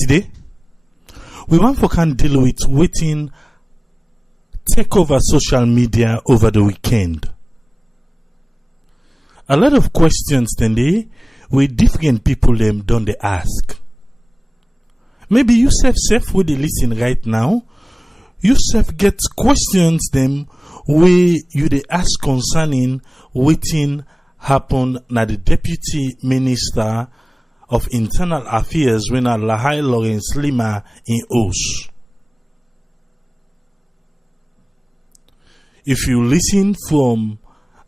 today, we want to can deal with waiting take over social media over the weekend. A lot of questions then with different people them don't they ask. Maybe you self with the listen right now. You self get questions them where you they ask concerning waiting happen na the Deputy Minister of Internal Affairs when Leema in Os. If you listen from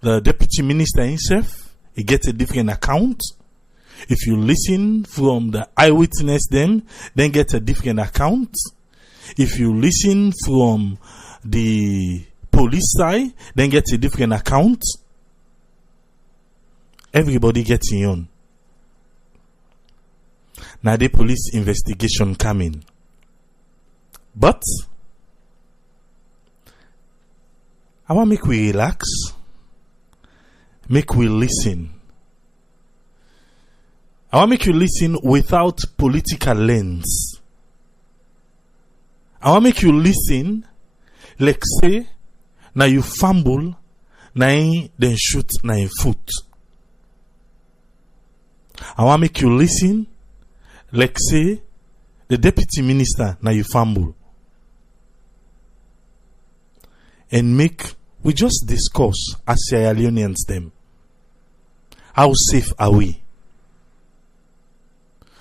the Deputy Minister himself, he gets a different account. If you listen from the eyewitness them, then get a different account. If you listen from the police side, then get a different account. Everybody gets in on. Now the police investigation coming. But I want make we relax. Make we listen. I want make you listen without political lens. I want make you listen like say now you fumble now then shoot now in foot. I want make you listen like say the Deputy Minister now you fumble. And make we just discuss as Sierra Leoneans them. How safe are we?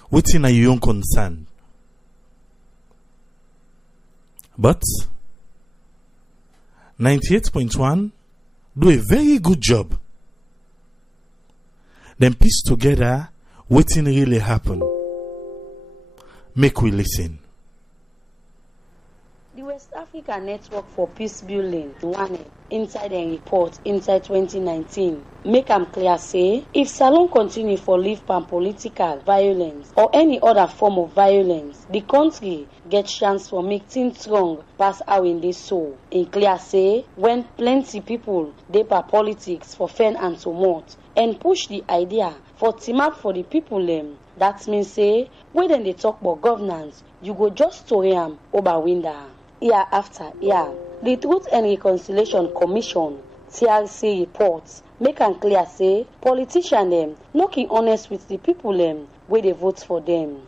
What's in your own concern? But 98.1 do a very good job. Then piece together what's in really happen. Make we listen. The West Africa Network for Peace Building, one inside a report inside 2019, make am clear say if Salon continue for live pan political violence or any other form of violence, the country get chance for make things strong pass how in this so. In clear say when plenty people dey pa politics for fen and tumult and push the idea for team up for the people them. That means say when they talk about governance, you go just story am over window. Year after year, the Truth and Reconciliation Commission (TRC) reports make am clear say politicians them not being honest with the people them where they vote for them.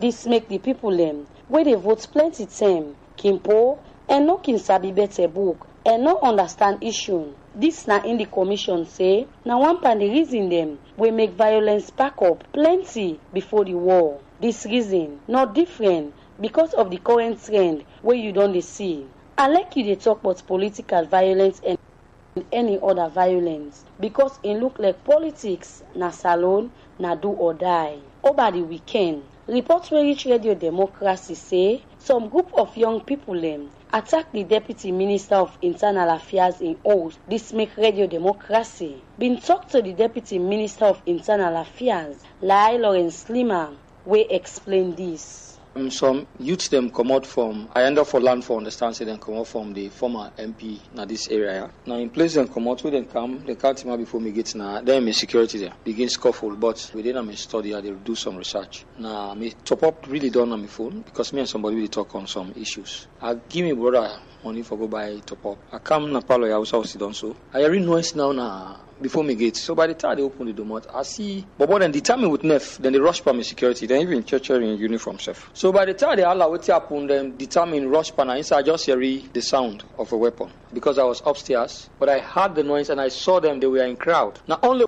This make the people them where they vote plenty time kimpo and no kin sabi better book and no understand issue. This na in the commission say now one pan the reason them we make violence back up plenty before the war. This reason not different because of the current trend where you don't see. I like you to talk about political violence and any other violence because it look like politics na salon na do or die. Over the weekend, reports where reach Radio Democracy say some group of young people attack the Deputy Minister of Internal Affairs in Os. This make Radio Democracy been talk to the Deputy Minister of Internal Affairs, Leema, we explain this. Some youth them come out from I end up for land for understand say them come out from the former MP na this area. Now in place them come out when them come, they can't him before me get now. Then security there begin scuffle, but within me study I they do some research. Now me top up really done on my phone because me and somebody will talk on some issues. I give me brother money for go buy top up. I come na palo house sit down so. I hear noise now na before me gate. So by the time they open the door, I see but when they determine with Nef, then they rush by me security, then even church in uniform self. So by the time they allow what happen, then determine rush pan inside I just hear the sound of a weapon. Because I was upstairs, but I heard the noise and I saw them, they were in crowd. Not only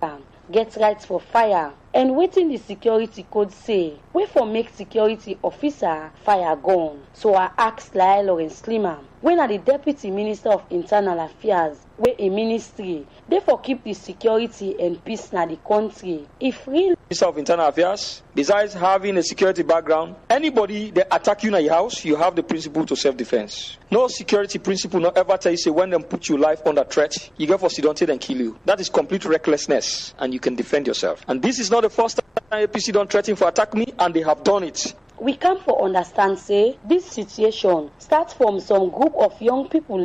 get rights for fire and waiting the security code say we for make security officer fire gun. So I asked Leema, when are the Deputy Minister of Internal Affairs where a ministry therefore keep the security and peace na the country if really Minister of Internal Affairs, besides having a security background, anybody that attack you in your house, you have the principle to self-defense. No security principle not ever tell you say when them put your life under threat, you go for sit down and kill you. That is complete recklessness and you can defend yourself. And this is not the first time APC don't threaten for attack me and they have done it. We come for understand say this situation starts from some group of young people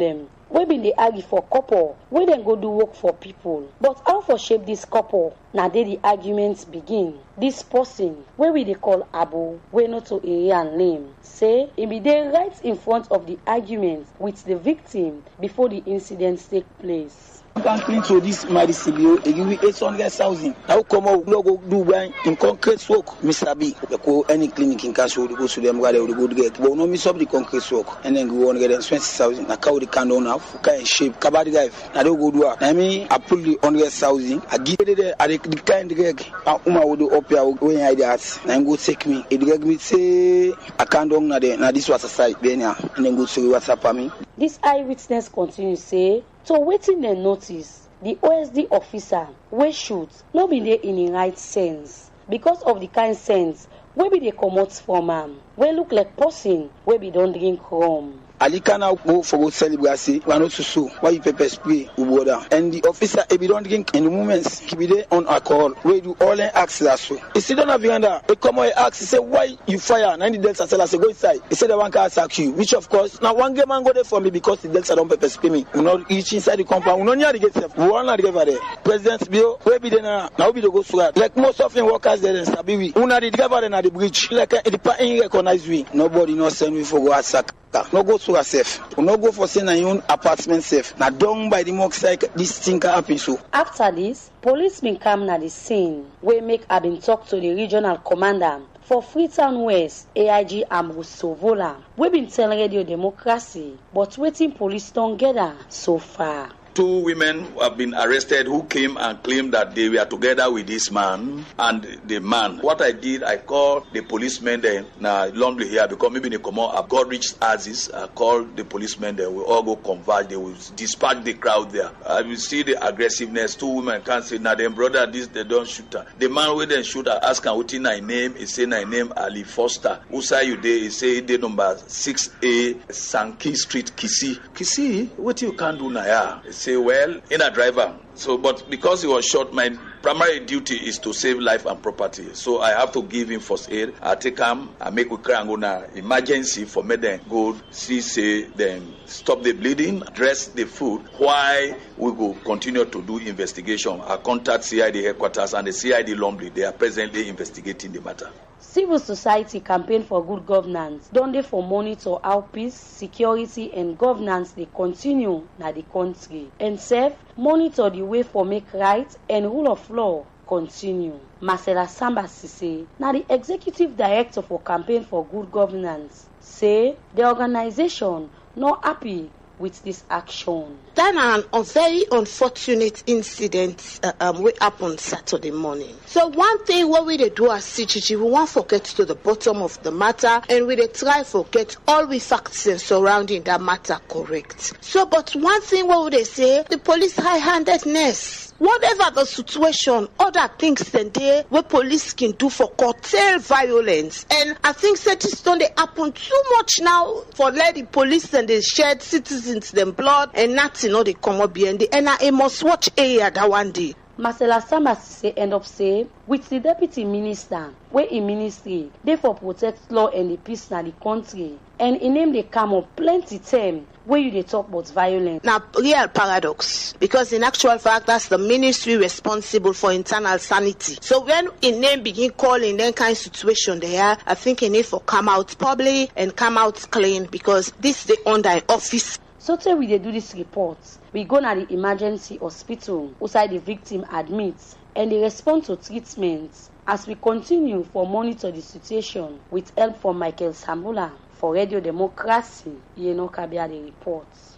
we been dey argue for couple, we then go do work for people. But how for shape this couple? Now the arguments begin. This person, where we they call Abu, we not to area and name, say he be there right in front of the argument with the victim before the incident take place. You can clean to this my CBO, they give me 800,000. Now come out, no go do in concrete work, Mr. B. They go any clinic in Castle, they go to them where they go to get. But no miss up the concrete work and then go on get 20,000. Now cow the candle now, kind shape, kabadi guy. Now they go do. I mean, I pull the 100,000. I give it there. I the kind of gag. I will do up here when I that. Now go take me. It gag me say I can't do now. Now this was a site then and then go to WhatsApp me. This eyewitness continues say. So waiting the notice, the OSD officer we shoot no be there in the right sense because of the kind sense where be they come out from we look like person where be don't drink rum. Ali cannot go for celebrate, but not so. Why you pepper spray, Uboda? And the officer, if you don't drink in the moments, he be there on alcohol. Where do all the acts that so? He said, don't have under. He come out ask, he said, why you fire? 90 Delta tell us, go inside. He said, the one can attack you, which of course, now one game man go there for me because the Delta don't pepper spray me. We not each inside the compound, we not near the gate safe. We want to get there. President Bill, where be there now be the go to that. Like most of the workers there in Sabi, we not the driver at the bridge. Like the party recognize we. Nobody not send we for go attack. No go to a safe. No go for saying your own apartment safe. Now down by the mock cycle, this thing can happen so. After this, policemen come na the scene. We make Abin talk to the regional commander for Freetown West, AIG Ambrose Sovola. We been telling Radio Democracy, but waiting police don't get her so far. 2 women have been arrested who came and claimed that they were together with this man and the man. What I did, I called the policemen then, now Lumley here, because maybe they come out, I've got reached Aziz, I called the policemen there, we all go converge, they will dispatch the crowd there. I will see the aggressiveness, 2 women can't say, now them brother, this, they don't shoot her. The man who then shoot her, ask him what in my name, he say my name Ali Foster. Who say you there, he say the number 6A Sankey Street, Kisi, what you can do now? Say, well, in a driver. So, but because he was shot, my primary duty is to save life and property. So I have to give him first aid. I take him, I make we cry and go na emergency for me then go see say then stop the bleeding, dress the food. Why we go continue to do investigation? I contact CID headquarters and the CID Lumley. They are presently investigating the matter. Civil society campaign for good governance don dey for monitor how peace, security and governance dey continue na the country and serve monitor the way for make right and rule of law continue. Marcella Samba Sise, na the executive director for campaign for good governance, say the organization not happy with this action. Then a very unfortunate incident we happened Saturday morning. So one thing what we do as CGG, we want to get to the bottom of the matter and we try to get all the facts surrounding that matter correct. So but one thing what would they say, the police high-handedness. Whatever the situation, other things than there what police can do for curtail violence. And I think that this don't happen too much now for let the police and the shared citizens them blood and nothing know they come up behind the NIA must watch area that one day. Marcella Samba say end up say with the deputy minister where in ministry they for protect law and the peace na the country and in name they come up plenty time where you they talk about violence. Now real paradox because in actual fact that's the ministry responsible for internal sanity. So when in name begin calling that kind of situation there, I think it need for come out public and come out clean because this they under office. So till we dey do this report, we go na the emergency hospital outside the victim admits and they respond to treatment as we continue for monitor the situation with help from Michael Sambula for Radio Democracy. Leone Kabia the reports.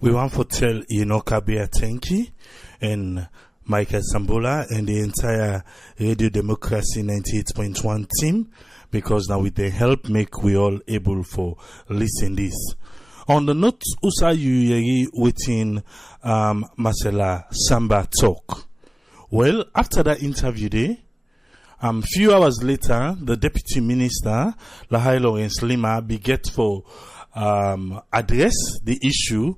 We want to tell Leone Kabia thank you and Michael Sambula and the entire Radio Democracy 98.1 team, because now with their help make we all able for listen this. On the note, usa you waiting Marcella Samba talk. Well, after that interview day, few hours later, the deputy minister, Lawrence Leema, beget for address the issue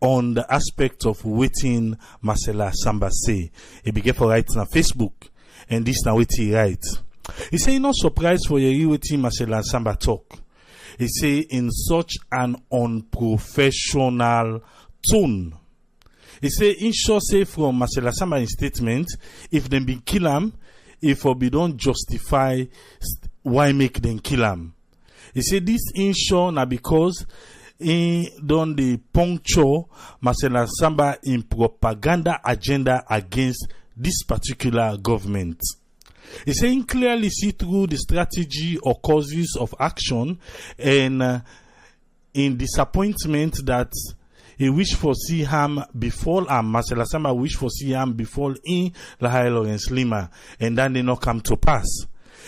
on the aspect of waiting Marcella Samba say. He began for writing on Facebook, and this now what he write. He say he not surprised for you waiting Marcella Samba talk. He say in such an unprofessional tone. He say in short say from Marcel Asamba in statement, if them be kill him, if we don't justify why make them kill him. He say this in short na because he done the puncture Marcel Asamba in propaganda agenda against this particular government. He saying clearly see through the strategy or causes of action and in disappointment that he wish for see harm befall and Marcel Asamba wish for see harm befall in Lahai Lawrence Leema, and then they not come to pass.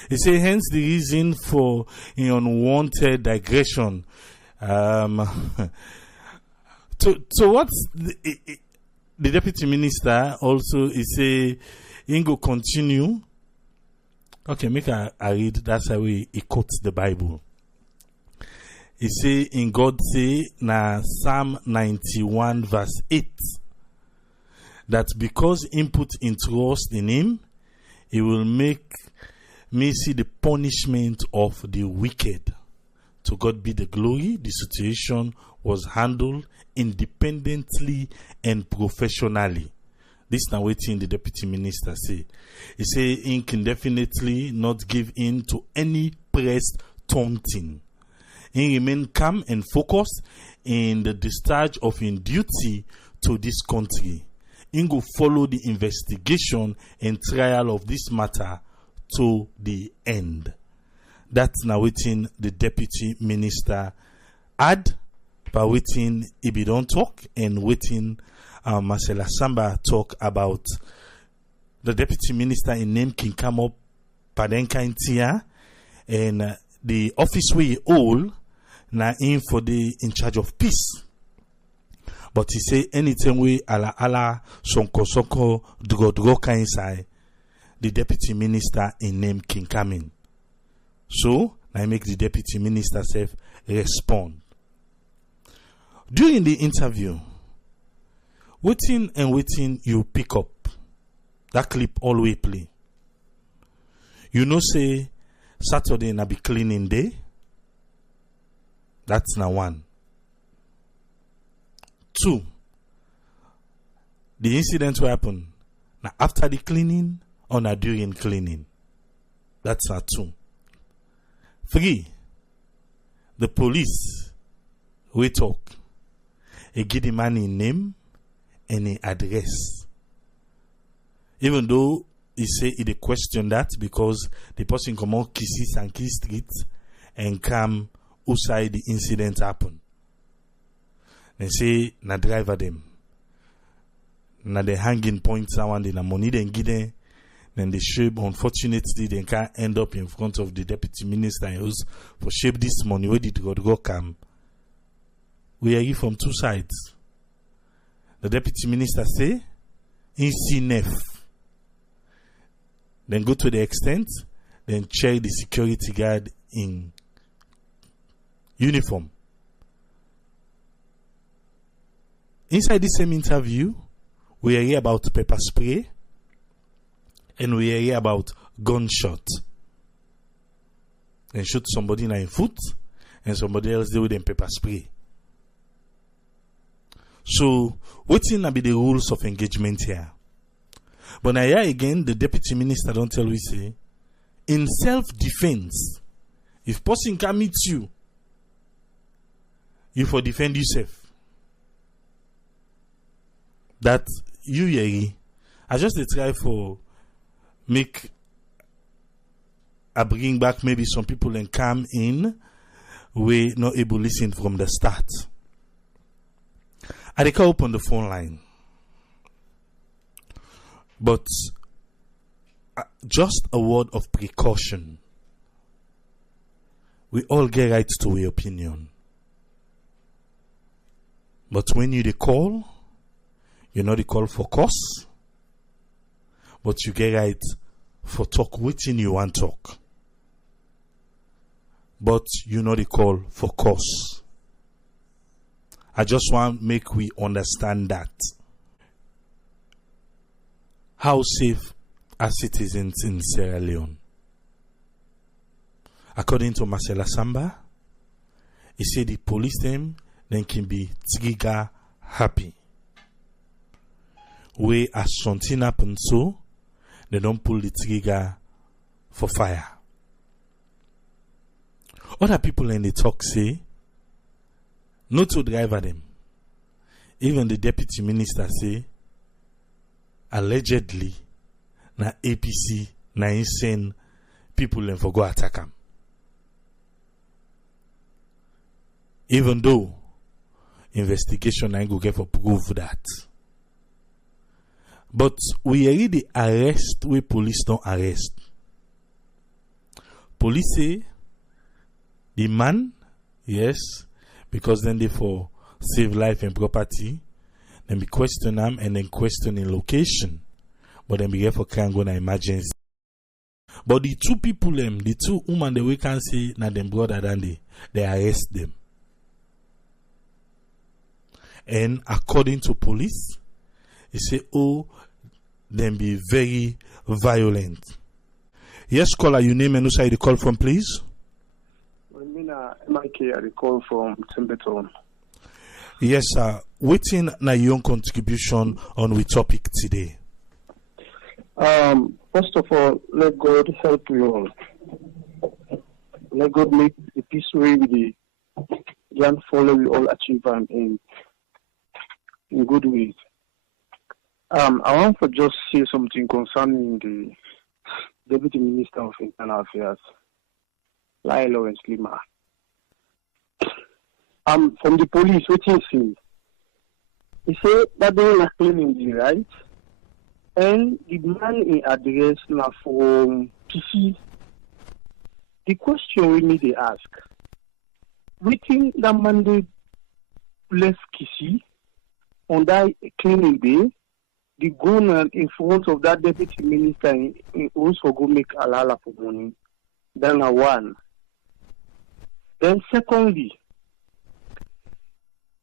He say hence the reason for unwanted digression. So what's the deputy minister also he say he go continue. Okay, make I read. That's how he quotes the Bible. He say in God say na Psalm 91 verse 8 that because him put in trust in him, he will make me see the punishment of the wicked. To God be the glory. The situation was handled independently and professionally. This now waiting the deputy minister say. He say he can definitely not give in to any press taunting. He remain calm and focused in the discharge of his duty to this country. He go follow the investigation and trial of this matter to the end. That's now waiting the deputy minister add, by waiting if he don't talk and waiting Marcel Asamba talk about the deputy minister in name can come up Padenka Intia and the office we all na in for the in charge of peace. But he say anytime we ala sonko droga inside the deputy minister in name can come in. So I make the deputy minister self respond. During the interview, waiting you pick up. That clip always play. You know say Saturday na be cleaning day. That's now one. 2. The incident will happen now after the cleaning or now during cleaning. That's now 2. 3. The police we talk. He give the man a name and an address. Even though he say he question that because the person come out Kisses and Key Street and come outside the incident happen. They say na driver them. Na the hanging points around the money then give them. Then the shape unfortunately they can't end up in front of the deputy minister and house for shape this money. Where did God go come? We are here from 2 sides. The deputy minister say in C9. Then go to the extent, then check the security guard in uniform. Inside the same interview, we are here about pepper spray and we are here about gunshot. And shoot somebody in the foot and somebody else do with them pepper spray. So, what's in be the rules of engagement here? But now here again, the deputy minister don't tell we say, in self-defense, if person can meet you, you for defend yourself. That you Yeri, I just try for make I bring back maybe some people and come in we not able to listen from the start. I call up on the phone line. But just a word of precaution. We all get right to our opinion. But when you call, you know the call for cause. But you get right for talk waiting you want talk. But you know the call for cause. I just want to make we understand that. How safe are citizens in Sierra Leone? According to Marcel Asamba, He say the police them then can be trigger happy. Where as something happen so, they don't pull the trigger for fire. Other people in the talk say, not to drive at them. Even the deputy minister say, allegedly, na APC, na insane people and for go attack them. Even though investigation ain't go get for prove that. But we already arrest where police don't arrest. Police say the man, yes, because then they for save life and property, then be question them and then question in location. But then be here for can go na emergency. But the two people them, the two women that we can say na them brother than they arrest them. And according to police, they say, oh, them be very violent. Yes, caller, your name and who side you call from, please? Mike, I call from Timberton. Yes, sir. Waiting na your own contribution on the topic today. First of all, let God help you all. Let God make the peace way with the young follow we all achieve and in good ways. I want to just say something concerning the Deputy Minister of Internal Affairs, Leema. From the police, what he says, he said that they are claiming the right, and the man in address now from PC. The question we need to ask, we think that Monday left Kisi on that cleaning day, the governor in front of that deputy minister also go make alala for money. Then one. Then secondly,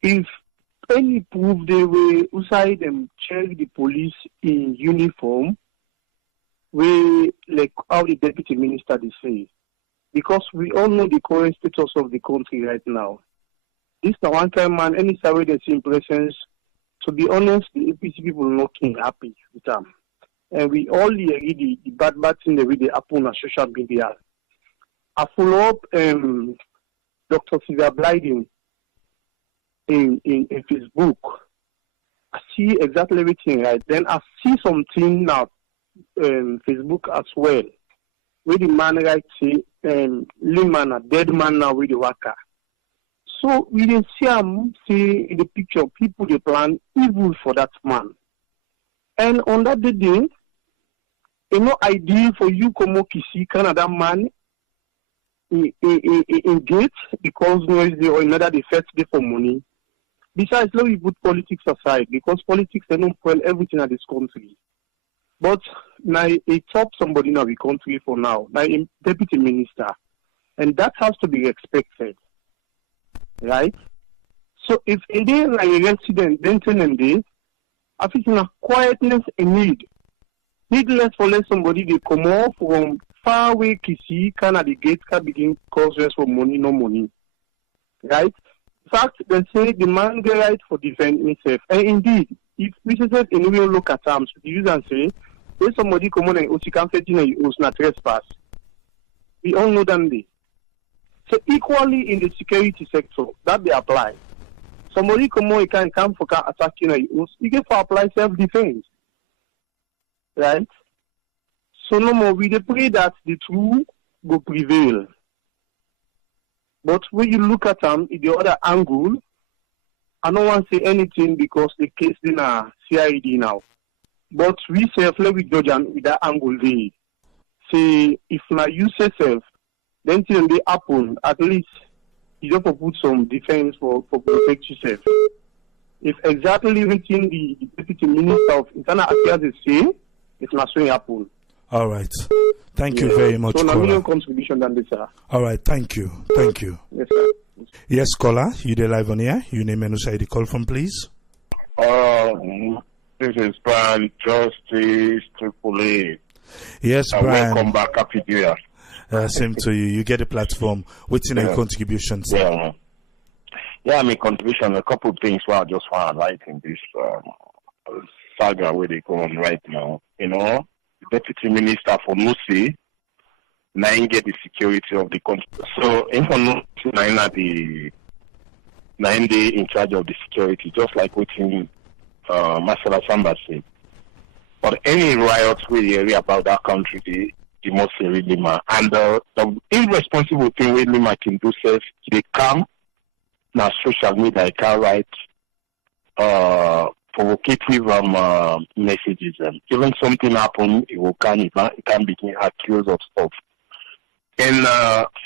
if any proof they were outside them check the police in uniform, we like how the deputy minister they say. Because we all know the current status of the country right now. This the one time man, any survey they see in presence, to be honest, the APC people are not happy with them. And we all hear the bad thing that they happen on social media. I follow up Dr. Sylvia Blyden in Facebook. I see exactly everything right. Then I see something now Facebook as well. Where the man right say Leema, a dead man now with the worker. So we didn't see him see in the picture people they plan evil for that man. And on that day, idea for you come Kisi Canada man in gate because noisy or another the first day for money. Besides, let me put politics aside because politics they don't fuel everything in this country. But now it top somebody in our country for now. Now a deputy minister. And that has to be respected. Right? So if in there like a resident Denton and this, I think in a quietness and needless for let somebody they come off from far away Kisi, Canada the gate can begin cause for money, no money. Right? In fact, they say the man get right for defend himself. And indeed, if we say in we look at terms, use and say, if somebody come on and also can fit in a not trespass. We all know them day. So equally in the security sector, that they apply. Somebody come on, can come for attacking a you get for apply self-defense. Right? So no more, we pray that the truth will prevail. But when you look at them in the other angle, I don't want to say anything because the case in a CID now. But we self-level judge and with that angle there. Say, if now you say self, then till they happen, at least you don't put some defense for protect yourself. If exactly everything the Deputy Minister of Internal Affairs is saying, it's not going to happen. All right. Thank you very much, so caller. So, contribution than this, sir. All right. Thank you. Thank you. Yes, sir. Yes, caller. You there live on here. Your name and who side you call from, please? This is Brian Justice Triple. Yes, Brian. Welcome back. Happy New Year. Same to you. You get a platform. What's in your contributions? Yeah. Yeah, I mean, contribution, a couple of things where I just want to write in this saga where they go on right now. You know, the Deputy Minister for Nusi, now get the security of the country. So, in for Nusi, now in charge of the security, just like what Marcela Samba said. But any riots we hear about that country, they must say Leema. And the irresponsible thing with Leema can do is they come. Now social media, I can write provocative messages. Even something happen, it can begin accused of stuff. And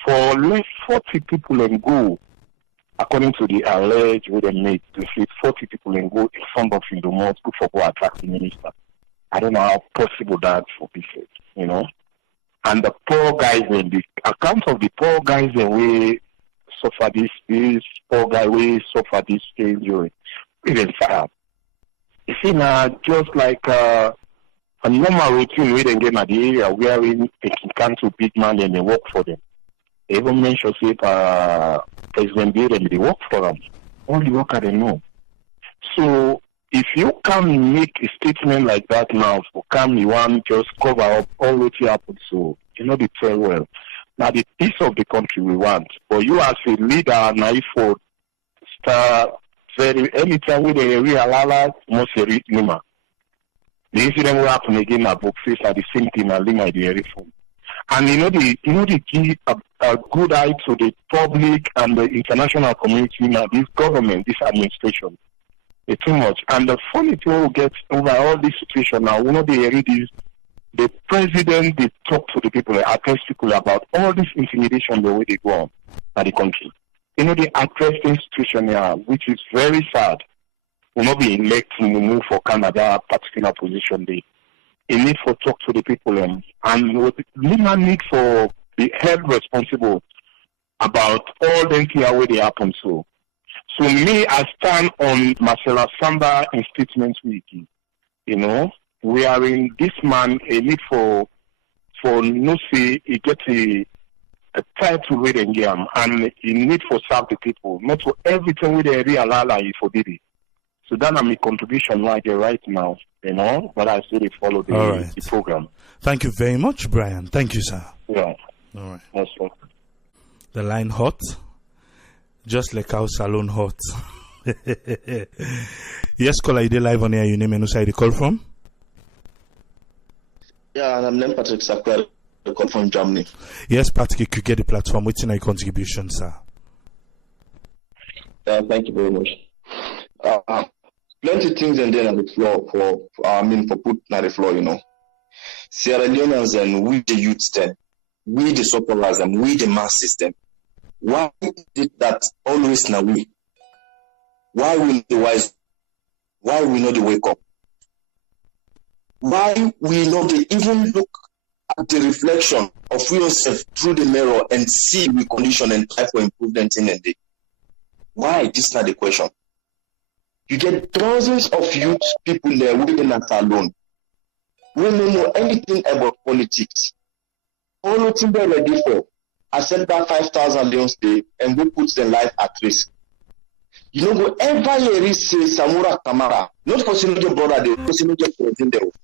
for less 40 people and go, according to the alleged with the mate, they say 40 people and go in front of him, the most good for go attack the minister. I don't know how possible that for people, you know. And the poor guys, and the account of the poor guys, and we suffer this poor guy, we suffer this injury. Even sad. You see now, just like a normal routine, we then get at the area where we can to big man and they work for them. They even mention if President Biden, they work for them. All the worker they know. So if you can make a statement like that now, for come you want just cover up all what happened, so you know the very well. Now the peace of the country we want, but you as a leader now for start very anytime with a real must read Leema. The incident will happen again at book face at the same thing at Leema the reform. And the key a good eye to the public and the international community now, this government, this administration. It's too much. And the funny thing we get over all this situation now, the president, they talk to the people, they address people about all this intimidation the way they go on at the country. They address the situation here, which is very sad. Will not be elected to move for Canada particular position. They need for talk to the people and what Leema need for the head responsible about all the things where they happen to. So me, I stand on Marcela Samba in statements week. We are in this man a need for Nusi, he gets a title with the game and he need for serve the people, not for everything with a real ally for did it. So that's my contribution right now, but I still follow the program. Thank you very much, Brian. Thank you, sir. Yeah. All right. That's all. The line hot. Just like our salon hot. Yes, caller, you live on here. You name and who side you call from? Yeah, I'm named Patrick Sakwel. I call from Germany. Yes, Patrick, you could get the platform. What's in your contribution, sir? Thank you very much. Plenty things and then on the floor for put on the floor, Sierra Leoneans and we the youths then, we the sufferers and we the mass system. Why did that always now we? Why we the wise? Why we know the wake up? Why we know the even look at the reflection of ourselves through the mirror and see we condition and try for improvement in a day? Why? This is not the question. You get thousands of youth people there within us alone. We don't know anything about politics. All what they're ready for. I sent that 5,000 Leones day and we put their life at risk. Whoever you say Samura Kamara, not for saying your brother, they for saying your president,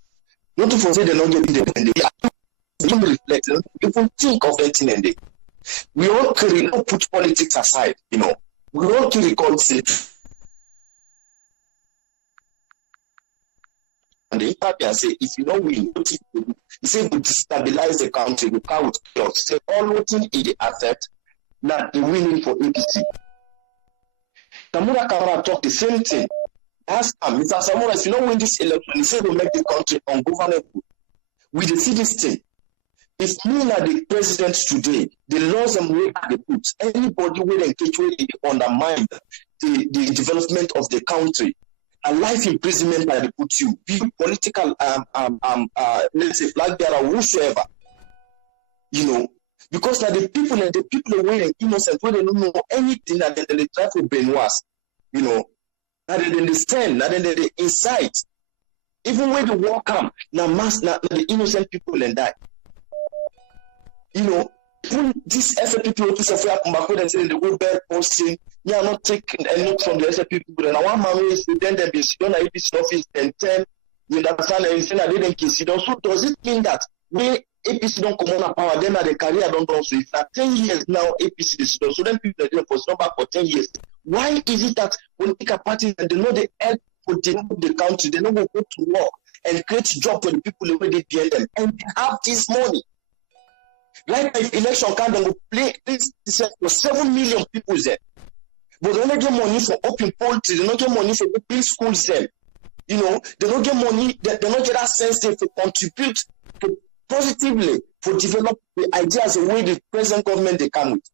not for saying they're not getting the they don't reflect, they don't even think of anything and they. We all carry, not put politics aside, we all to recall it. And the impact and say, if you don't win, you say we destabilize the country, we can't say all voting in the asset, not the winning for APC. Samura Kamara talked the same thing. Ask him, Mr. Samura, if you don't win this election, he said we'll make the country ungovernable. We see this thing. If me are the president today, the laws and way they put, anybody will engage with it undermine the development of the country. A life imprisonment that they put you, be political, let's say flag bearer, whosoever, because now the people are wearing innocent, when they don't know anything, and then they try to brainwash, and they understand, and then they incite. Even when the war come, now the innocent people and die. This FAPP to Safia Kumbako and saying the World Bank posting Me, I not take a note from the SFP people. And I want my way to then be sit down at APC office and 10. You understand? And say that they don't kiss it. So does it mean that we APC don't come on power, then the career don't go? So if that 10 years now APC is so then people are there for back for 10 years. Why is it that political parties and they know they help for the country, they know they go to work and create job for the people who they behind them and they have this money? Like if election can then go play this for 7 million people there. But they don't get money for open poultry, they don't get money for open schools there. You know, they don't get money, they don't get that sense to contribute to positively for develop the ideas the way the present government they come with.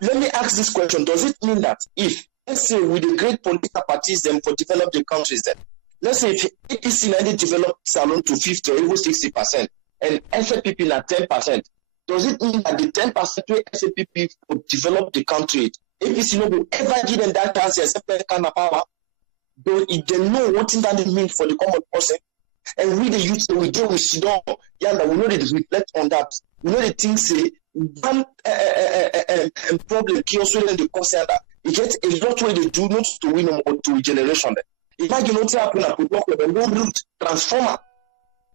Let me ask this question. Does it mean that if, let's say, with the great political parties them for develop the countries then, let's say if APC now they develop Salon to 50 or even 60% and SFPP at 10%, does it mean that the 10% where SFPP would develop the country, APC no will ever give them that chance except they kind of power? Though if they know what that they mean for the common person, and we the youth that we deal with Sudan, yeah, we know they reflect on that. We know the things say one problem kills within the concern that it gets a lot where they do not to win or to regeneration. Imagine what's happening at the no root transformer.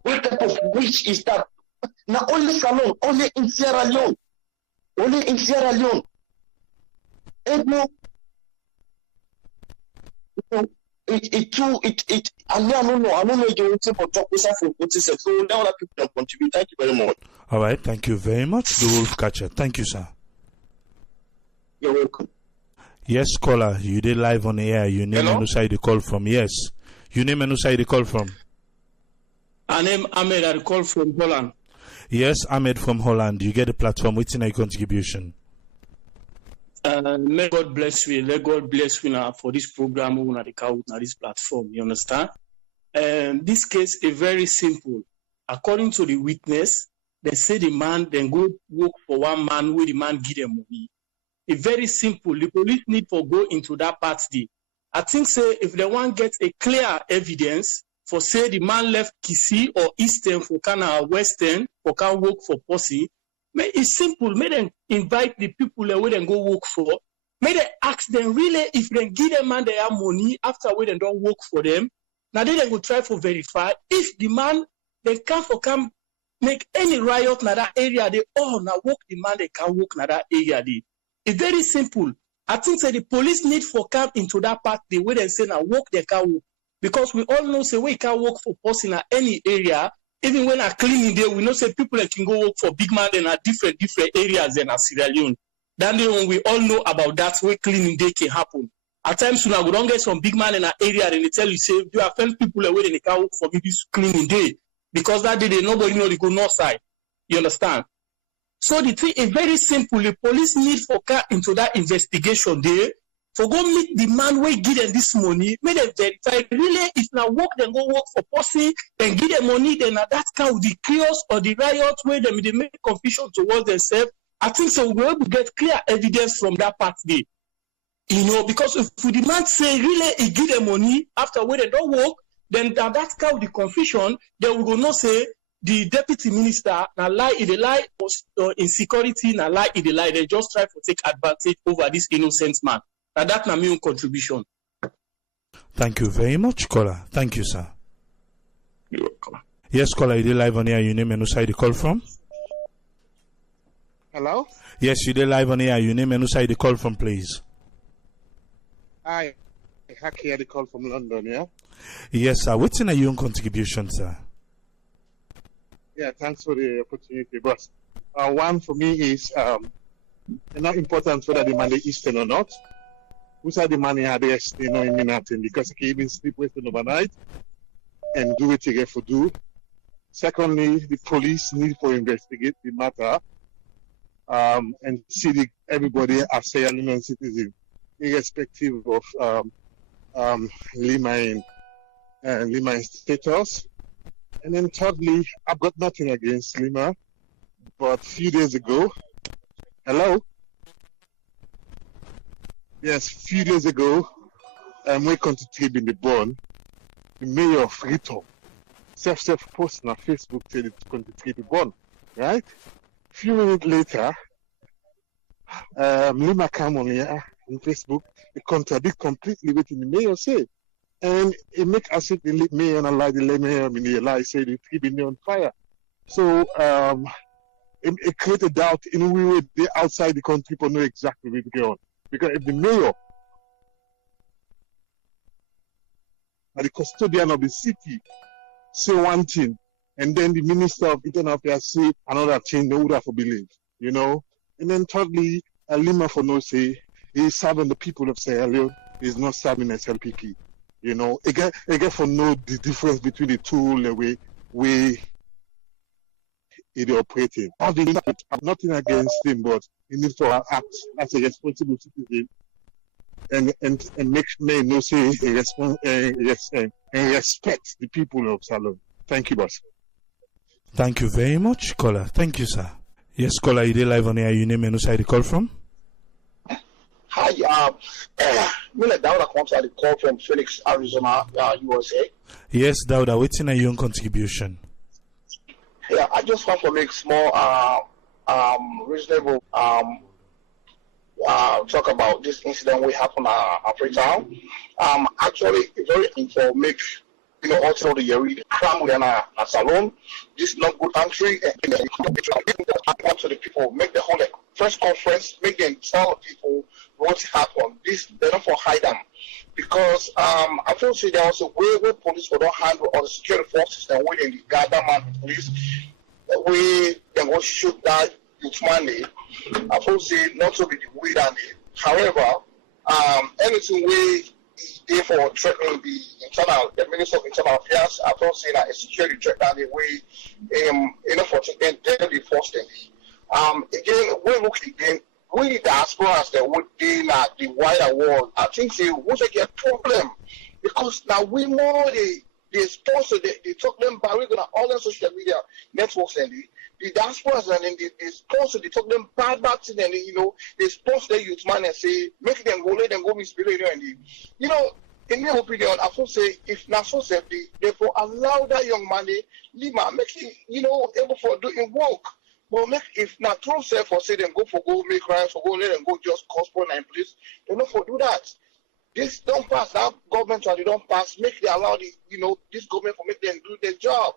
What type of wish is that? Now only Salon, only in Sierra Leone. Only in Sierra Leone. And no, I don't know you for talk with for so now that people contribute. Thank you very much. All right, thank you very much, the Wolf Catcher. Thank you, sir. You're welcome. Yes, caller, you did live on the air. Your name and who side the call from? Yes. Your name and who side the call from? I name Ahmed, I call from Holland. Yes, Ahmed from Holland. You get the platform. What's in your contribution? May God bless you. Let God bless you now for this program on this platform. You understand? This case is very simple. According to the witness, they say the man then go work for one man where the man give them money. It's very simple. The police need to go into that party. I think say if they want get a clear evidence for say the man left Kisi or Eastern for Kana Western for can work for Posse. It's simple. May them invite the people where they go work for. May they ask them really if they give them man their money after where they don't work for them. Now they go try to verify if the man they come make any riot in that area. They now work the man they can work in that area. It's very simple. I think say the police need for come into that part the way they say now work they can work because we all know say we can work for person in any area. Even when I cleaning there, we know say people that can go work for big man in different areas in Sierra Leone. Then we all know about that way cleaning day can happen. At times when I don't get some big man in an area and they tell you say you have found people away they can work for me this cleaning day because that day nobody know they go north side. You understand? So the thing is very simple. The police need for car into that investigation there. For go meet the man where give them this money, make them verify really if now work then go work for Posse, then give them money, then at that kind of the chaos or the riot where they make confusion towards themselves. I think so we'll be able to get clear evidence from that part there. You know, because if the man say really he give them money after where they don't work, then at that kind of the confusion, then we will not say the deputy minister na lie in the lie or insecurity na lie in the lie. They just try to take advantage over this innocent man. And that's my main contribution. Thank you very much, caller. Thank you, sir. You're welcome. Yes, caller, you did live on air. Your name and who side the call from? Hello? Yes, you did live on air. Your name and who side the call from, please? Hi. Haki had the call from London, yeah? Yes, sir. What's in your own contribution, sir? Yeah, thanks for the opportunity, boss. One for me is not important whether the money is Eastern or not. Who's had the money address, you know, in nothing because he can even sleep Western overnight and do what you get to do. Secondly, the police need to investigate the matter and see everybody as Sierra Leone citizen, irrespective of Leema status. And then thirdly, I've got nothing against Leema, but a few days ago, hello? Yes, a few days ago, we concentrated in the bond. The mayor of Rito, self post on Facebook said it's concentrated bond, right? A few minutes later, Leema came on here on Facebook, it contradicts completely what the mayor said. And it makes as if the mayor and the mayor in the lie say the 3 billion on fire. So it created doubt in a way they outside the country people know exactly where to go on. Because if the mayor and the custodian of the city say one thing, and then the minister of internal affairs say another thing, they would have to believe, you know. And then thirdly, Leema for no say he's serving the people of Sierra Leone, he's not serving SLPP. You know, again for know the difference between the two the way it operating. Nothing against him, but he needs to act as a responsible citizen and make me no say and respect the people of Salon. Thank you, boss. Thank you very much, caller. Thank you, sir. Yes, caller, you dey live on air. You name and who you call from? Hi, Miller Dauda comes out the call from Phoenix, Arizona, USA. Yes, Dauda, waiting on your own contribution. Yeah, I just want to make small, reasonable talk about this incident we happened at Freetown. Actually, it's very important make also the Yeri crime and a salon. This is not good country. And to the people, make the whole press conference, make them tell people what happened. This they're not for hide them. Because I feel say there was a way where police will not handle all the security forces and where they gather man police we then go shoot that youth money. I feel say not to be the way than it. However, anything we therefore threatening the Minister of Internal Affairs, I don't say that a security threat that the way for they force them. Again, we look again, we diasporas that would be in the wider world. I think they would get a problem because now we more they sponsor they talk them by we're gonna all the social media networks and the diasporas and then they sponsor they talk them bad thing and they sponsor the youth man and say make them go let them go misbehave and in my opinion I feel say if not so safety therefore allow that young man Leema make him able for doing work. But make if not true self or say them go make crimes or go let them go just cause point and place, they not for do that. This don't pass that government or they don't pass, make they allow this government for make them do their job.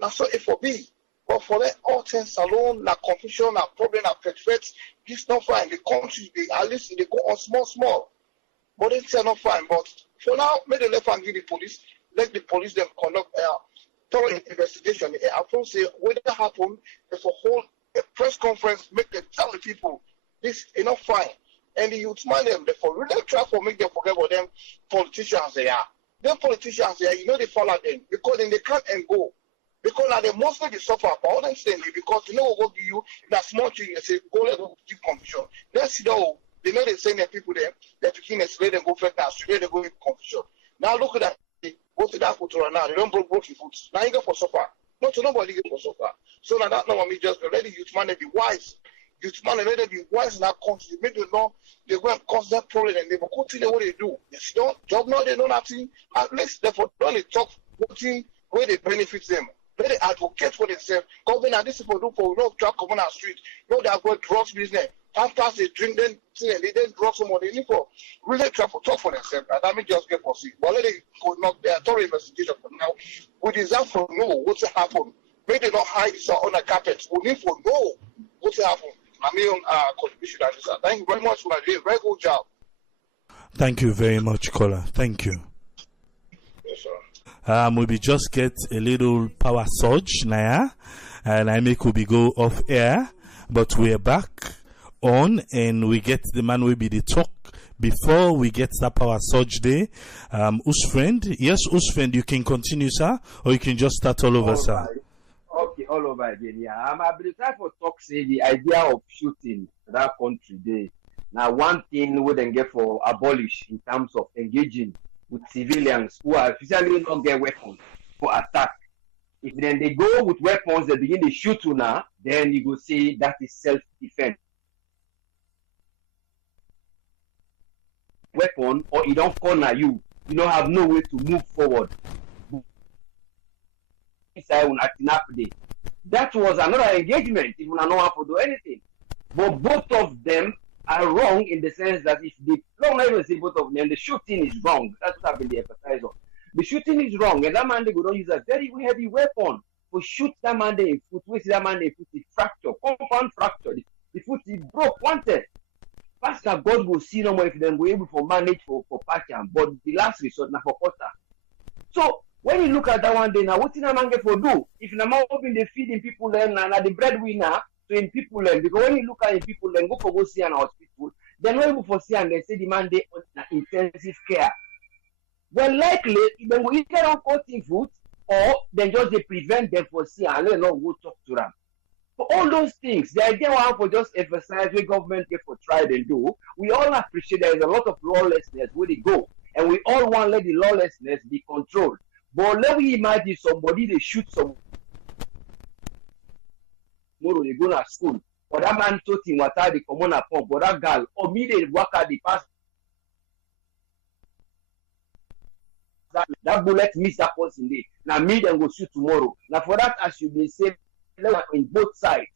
Now so it for be. But for that all things alone, na confusion, na problem, na perfect, this not fine. The country they at least they go on small. But it's not fine. But for now, make the left hand give the police, let the police them conduct thorough investigation. I will say what that happened is a whole press conference, make them tell the people this is not fine. And the youth man them therefore really try to make them forget about them politicians they are. Them politicians they are, they follow them because then they can't and go. Because now they mostly they suffer about them standing because will go give you that small thing and say go let go give confusion. That's they know they send their people there, they're picking and let them go first now, straight they go with confusion. Now look at that. Go to that culture now. They don't broke your foot. Now you go for suffer. Not to nobody get for suffer. So now that now me just let the youth man be wise. Youth man let them be wise in that country. Make them know they go and cause that problem and they will continue what they do. They don't job now they know nothing. At least therefore don't they talk working where they benefit them. Let they advocate for themselves. Government and these people do for truck coming on the street. They are going drugs business. Sometimes they drink them and they then drug someone they need for really try to talk for themselves. And that may just get proceed. But let it go not their thorough investigation for now. We deserve to know what's happened. May they not hide this on the carpet. We need to know what's happened. I mean contribution that is. Thank you very much for doing very good job. Thank you very much, caller. Thank you. Yes, sir. We just get a little power surge now, and I make we go off air, but we're back on and we get the man will be the talk before we get that power surge day. Usfriend, yes, Usfriend, you can continue, sir, or you can just start all over, all sir. Right. Okay, all over again. Yeah, I've been trying to talk. Say the idea of shooting that country day. Now, one thing we then get for abolish in terms of engaging with civilians who are physically not get weapons for attack. If then they go with weapons, they begin to shoot you now, then you go say that is self-defense. Weapon or it don't corner you don't have no way to move forward. That was another engagement if you don't have to do anything. But both of them are wrong in the sense that if the long not even say both of them, the shooting is wrong. That's what I've been emphasized on. The shooting is wrong, and that man they go don't use a very heavy weapon to shoot that man they foot. We see that man they foot is fracture, compound fracture. The foot is broke, wanted. Pastor God will see no more if they go able to manage for patching, but the last resort now for quarter. So when you look at that one day now, what did that man get for do? If the man open the feeding people then now the breadwinner to in people then, because when you look at the people then go see an hospital, they're not able to see and they say the man they on intensive care. Well, likely then we either on cutting food or then just they prevent them for see and let not go talk to them. For all those things, the idea one for just emphasize what government get for try and do, we all appreciate there is a lot of lawlessness where they go. And we all want to let the lawlessness be controlled. But let me imagine somebody they shoot some tomorrow they go to school. Or that man told him what are the common upon, but that girl or me they work at the past. That bullet miss that person day. Now me then go shoot tomorrow. Now for that as you be say in both sides.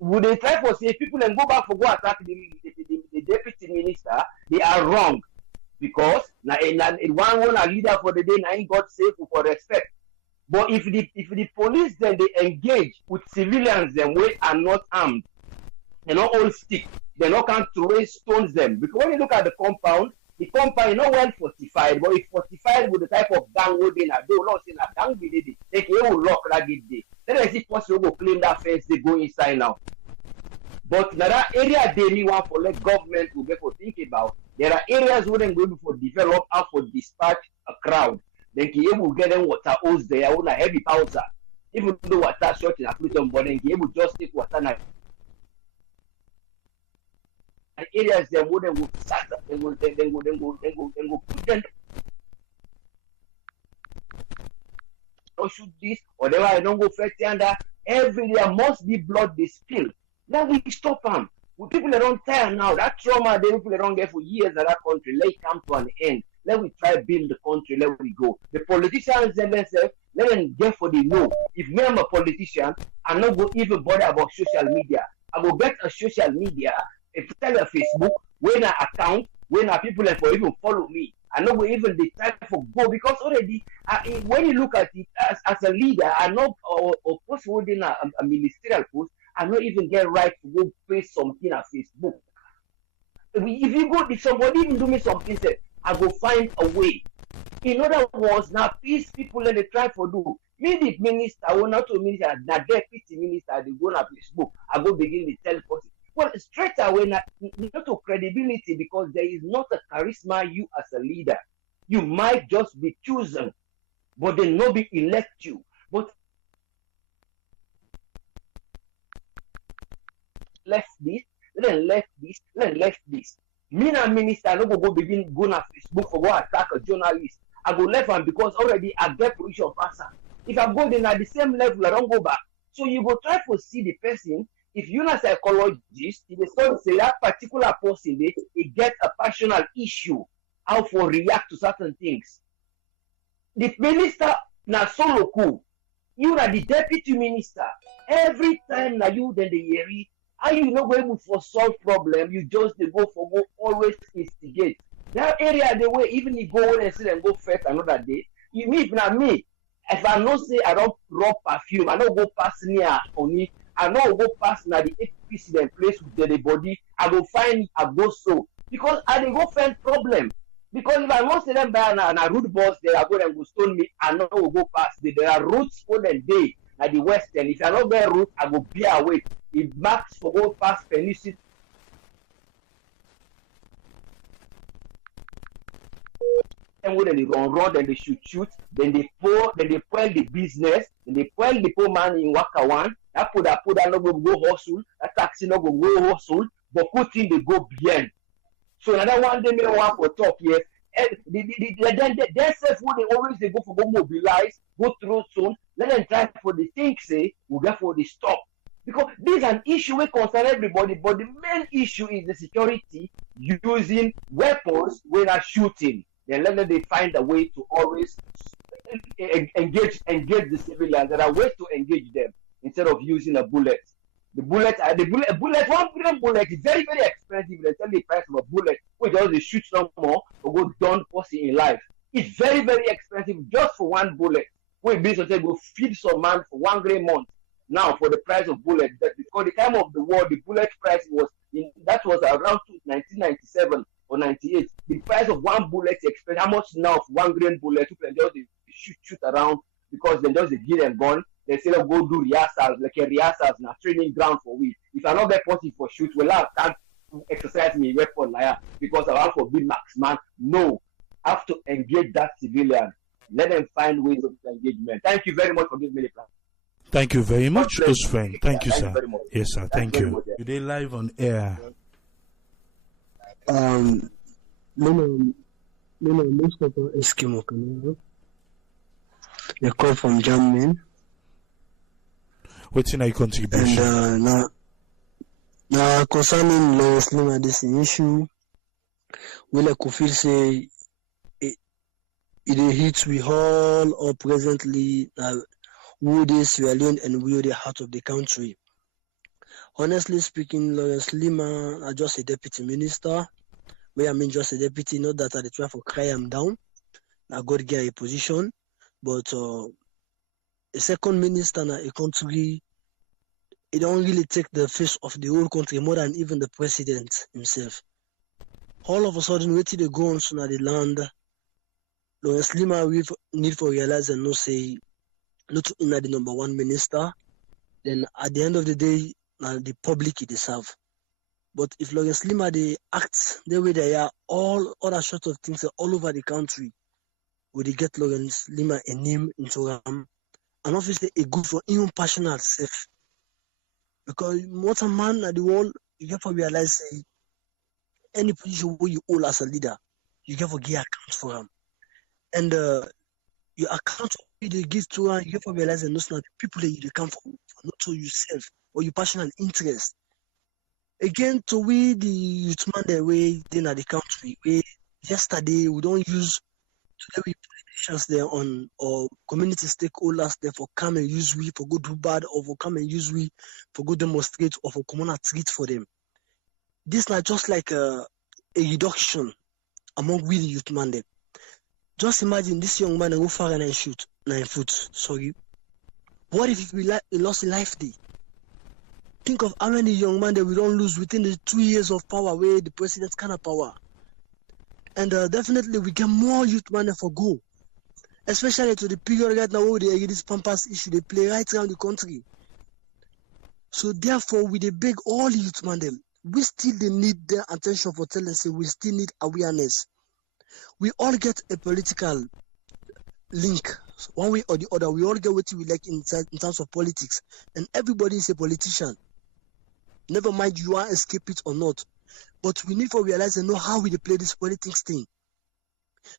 Would they try for say people and go back for go attack the deputy minister? They are wrong. Because now one a leader for the day now ain't got safe for respect. But if the police then they engage with civilians then we are not armed, they not all stick, they not can throw stones them. Because when you look at the compound is not well fortified, but it's fortified with the type of gang where they do not say that gang be they will lock that day. Then I see possible go claim that fence they go inside now. But now that area they need one for let government will get for think about. There are areas where they're going for develop and for dispatch a crowd. Then can able get them water hose there on a heavy powder. Even though water short in a Pluton, but then can able just take water now. And areas there where they will start then go put them. Don't shoot this, or whatever I don't go first under. Every there must be blood they spill. Then we stop them. With people that don't tire now, that trauma they people that don't get for years in that country, let it come to an end. Let we try to build the country, let we go. The politicians themselves, let them get for the no. If me I'm a politician, I'm not going to even bother about social media. I will get a social media, if tell a Facebook, when I account, when I people that for even follow me. I know we even the time for go because already when you look at it as a leader, I know or post holding a ministerial post, I not even get right to go paste something on Facebook. If somebody even do me something, say, I go find a way. In other words, now these people that they try for do. Me the minister, I will not to minister, the deputy minister, they go on Facebook, I go begin to tell person. Well, straight away, not to credibility because there is not a charisma you as a leader. You might just be chosen, but they not be elect you. But left this, then left this, then left this. Me and minister, I don't go begin go on Facebook for go attack a journalist. I go left one because already I get position passer. If I go then at the same level, I don't go back. So you go try to see the person. If you're not a psychologist, if they start to say that particular person, they get a personal issue, how for react to certain things. The minister na solo cool. You are the deputy minister. Every time na you then the hear it, how you not able for solve problem, you just they go always instigate. That area the way even you go and see them go first another day. You meet now me. If I not say I don't rub perfume, I don't go pass near on it. I know go past now the APC then place with the body. I go find I go so because I dey go find problem. Because if I want to them by a root boss there, I go and go stone me. I know will go past there are routes for the day at the western. If I not get route, I go be away. If marks for go past Peninsula. And when they run, then they shoot, then they spoil the business, then they spoil the poor man in Wakawan. That put no go hustle, that taxi no go hustle, but put in they go beyond. So another one they may want for talk here. Then they self what they always they go for go mobilize, go through soon, let them try for the things say, we'll get for the stop. Because this is an issue we concern everybody, but the main issue is the security using weapons when are shooting. Then let them they find a way to always engage the civilians. There are ways to engage them instead of using a bullet. A bullet, 1 billion bullet is very, very expensive. expensive. They tell the price of a bullet, which just they shoot some more or go down pussy in life. It's very, very expensive just for one bullet. When business go feed some man for 1 great month. Now for the price of bullet, that because the time of the war, the bullet price was that was around 1997 or 98. The price of one bullet is expensive. How much now for 1 grain bullet? People just shoot around because they just give them gun. They say go do rehearsals, like a rehearsals na training ground for we. If I not get positive for shoot, well I can't exercise me weapon like that because I want for big max man. No, I have to engage that civilian. Let them find ways of engagement. Thank you very much for giving me the plan. Thank you very much, close friend. Thank you, sir. Yes, sir. Thank you. Today live on air. Most of our Eskimo Canada. They call from Germany. What's in your contribution? And now concerning Leone, this issue, we like to feel say it hits we all or presently who they Sierra Leone and we are the heart of the country. Honestly speaking, Leema are just a deputy minister. I mean just a deputy, not that I try for cry him down. I got to get a position, but a second minister in a country, it don't really take the face of the whole country more than even the president himself. All of a sudden, wait till they go on to the land. Leema we need to realize and not say not in the number one minister. Then at the end of the day, the public it deserve. But if Leema they act the way they are, all other sort of things all over the country, would they get Leema a name into them, and obviously a good for even personal self. Because what a man at the world, you have to realize any position where you hold as a leader, you have to give account for them. And your account they give to her, you have to realize that not the people that you come from, not to yourself or your personal interest. Again, to we the youth man the way then at the country, we yesterday we don't use today we politicians there on or community stakeholders there for come and use we for good do bad or for come and use we for good demonstrate or for common treat for them. This not just like a reduction among we the youth man there. Just imagine this young man go far and shoot 9 foot. Sorry. What if he lost a life day? Think of how many young men that we don't lose within the 2 years of power where the president's kind of power. And definitely we get more youth men for go. Especially to the period right now where they this pampas issue, they play right around the country. So therefore, we they beg all youth men, we still they need their attention for telling say we still need awareness. We all get a political link, one way or the other. We all get what we like in terms of politics, and everybody is a politician. Never mind you are escape it or not, but we need to realize and know how we play this politics thing.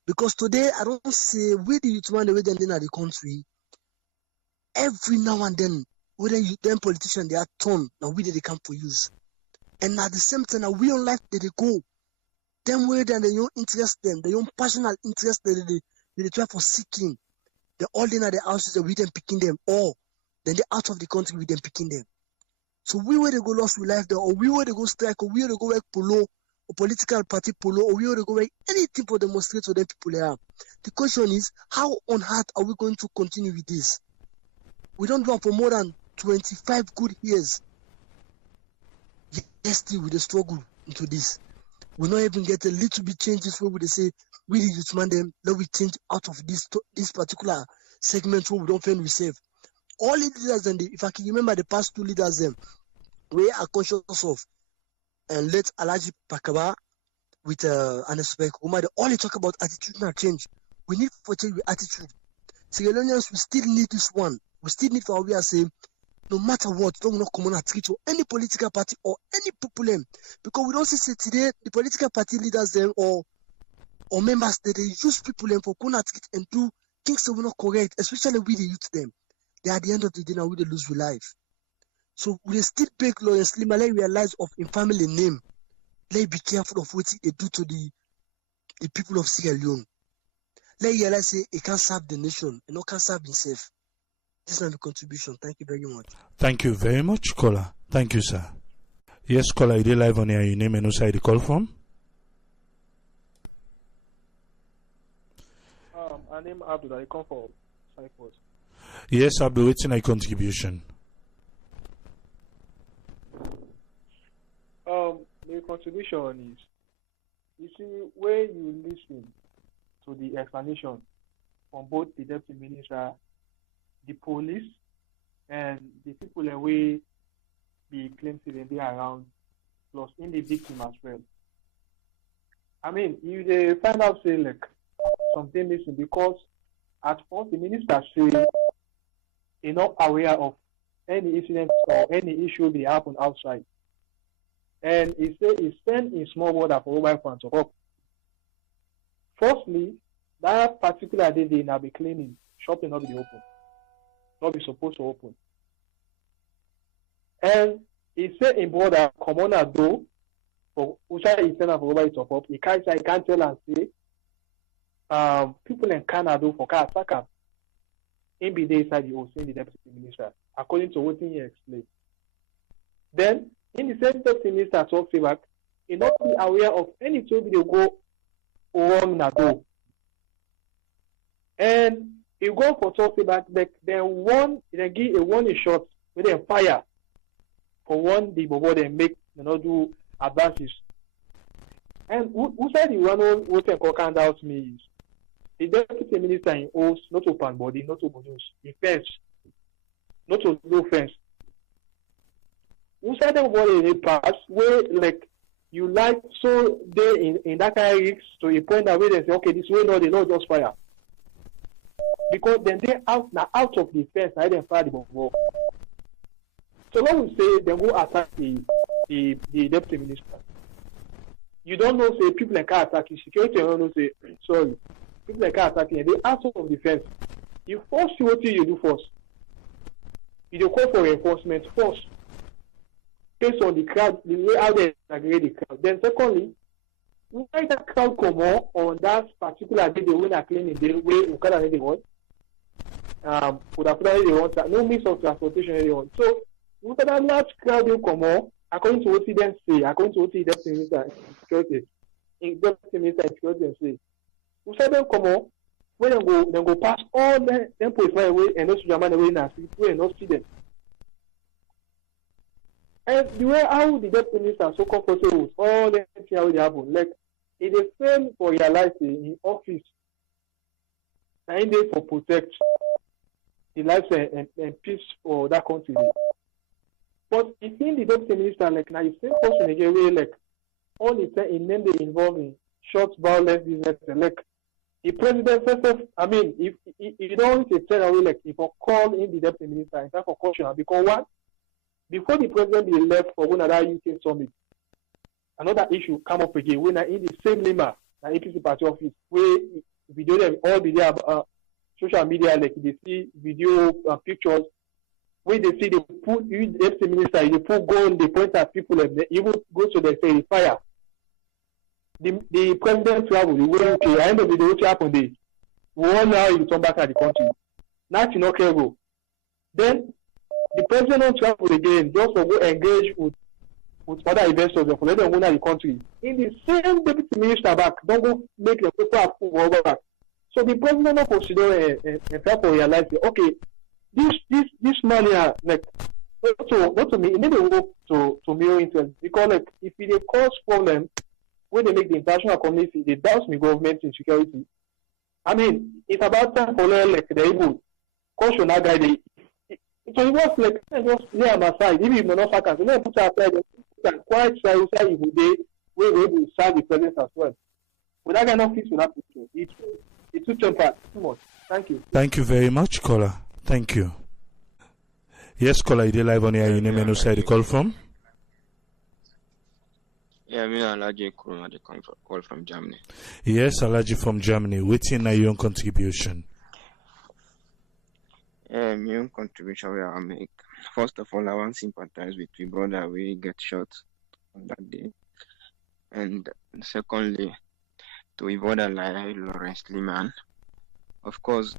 Because today I don't say we the youth man the way they in the country. Every now and then, whether you them politicians they are torn now we they come for use, and at the same time we don't like they go. Them way than they don't interest them, they don't personal interest they try for seeking. They all in at the houses with them picking them, or then they out of the country with them picking them. So we were to go lost with life there, or we were to go strike, or we were to go work polo, or political party polo, or we were to go work anything for demonstrate for them people there. The question is, how on earth are we going to continue with this? We don't do it for more than 25 good years. Yes, still with the struggle into this. We not even get a little bit changes where they say we the youth man them let we change out of this particular segment where we don't find we save. All the leaders and if I can remember the past 2 leaders them we are conscious of and let Alaji Pakaba with Anespe Kuma they all talk about attitudinal change. We need for change with attitude. Sierra Leoneans we still need this one. We still need for we are saying no matter what, don't not come on a treat or any political party or any problem. Because we don't see today the political party leaders them or members that they use people them for corner treat and do things that were not correct, especially with the youth them. They at the end of the day now we they lose with life. So we still beg Leema let realize of in family name. Let be careful of what they do to the people of Sierra Leone. Let realize say he can't serve the nation and not can serve himself. This is my contribution. Thank you very much. Thank you very much, Kola. Thank you, sir. Yes, caller, you dey live on here. Your name and who side you call from? My name Abdul. I come from Cyprus. Yes, I'll be waiting a contribution. The contribution is, you see, when you listen to the explanation from both the deputy minister, the police, and the people away be claimed to be around, plus in the victim as well. I mean, you they find out say like something missing because at first the minister say he's not aware of any incident or any issue that happen outside. And he said he sent in small order for mobile phone to up. Firstly, that particular day they now be cleaning, shopping not be open. Not be supposed to open. And he said in border, come on a door for Usha he sent for mobile top up. He can't tell and say people in Canada for car attack in be there inside the OC, the deputy minister, according to what he explained. Then in the same deputy minister talks back, he not be aware of any trouble they go wrong na door. And he go for talking back, then give a warning shot with a fire for one the before they make do advances. And who said the one who can out me is the deputy minister in oath not to pan body, not to produce defense, not to no fence. Who said everybody in the past where like you like so they in that kind of risk to a point that way they say, okay, this way no, they not just fire. Because then they out of the fence, I then fire the bomb. So when we say they go attack the deputy minister, you don't know say people like car attacking security, you don't know say sorry. People like car attacking, they out of the fence. You first see what you do first. You call for reinforcement first. Based on the crowd, the way how they aggregate the crowd. Then secondly, why that crowd come on that particular day they win a cleaning the way Ukada they want. For that they want no means of transportation they want. So with that large crowd will come on, according to what he then say, according to what he deputy minister security, and say. We say them come on, when they go pass all them policemen away and those German away in a street way and not see them. And the way how the deputy minister so comfortable with all the things how they happen, like it is same for realizing in office, and they for protect the lives and peace for that country. But if in the deputy minister, like now you same person again, where like all the time in them they involved in short violence business, like the president first, I mean, if you don't say away like if I call in the deputy minister in time for caution, because one. Before the president be left for another UK summit, another issue come up again. When I in the same Leema, the APC party office, where video them all be there, social media like they see video pictures, where they see the put the FC minister, they put gun, they point at people, and they even go to the say fire. The president travel, the way okay, at the end of the day, what happened there? 1 hour you turn back at the country. Now you not care go. Then the president don't travel again just to go engage with other investors and for let them go the country. In the same deputy minister back, don't go make the people approve back. So the president not consider and try to realize that, okay, this money like not to me, it never work to mirror interest because like if it cause problem when they make the international community, they doubt me government insecurity. I mean, it's about time for like the able caution that guy. So it was like just lay on my side, even if you're not second, so let put aside and quite try inside if they where we will serve the president as well. But that cannot fit with that picture. It's too tempered, too much. Thank you. Thank you very much, caller. Thank you. Yes, caller, you dey live on here. Your name and who side you call from? Yeah, me Alaji Kuruma, they call from Germany. Yes, Alaji from Germany. Waiting your own contribution. My own contribution where I make. First of all, I want to sympathize with my brother we get shot on that day. And secondly, to avoid a lie, Lawrence Leeman. Of course,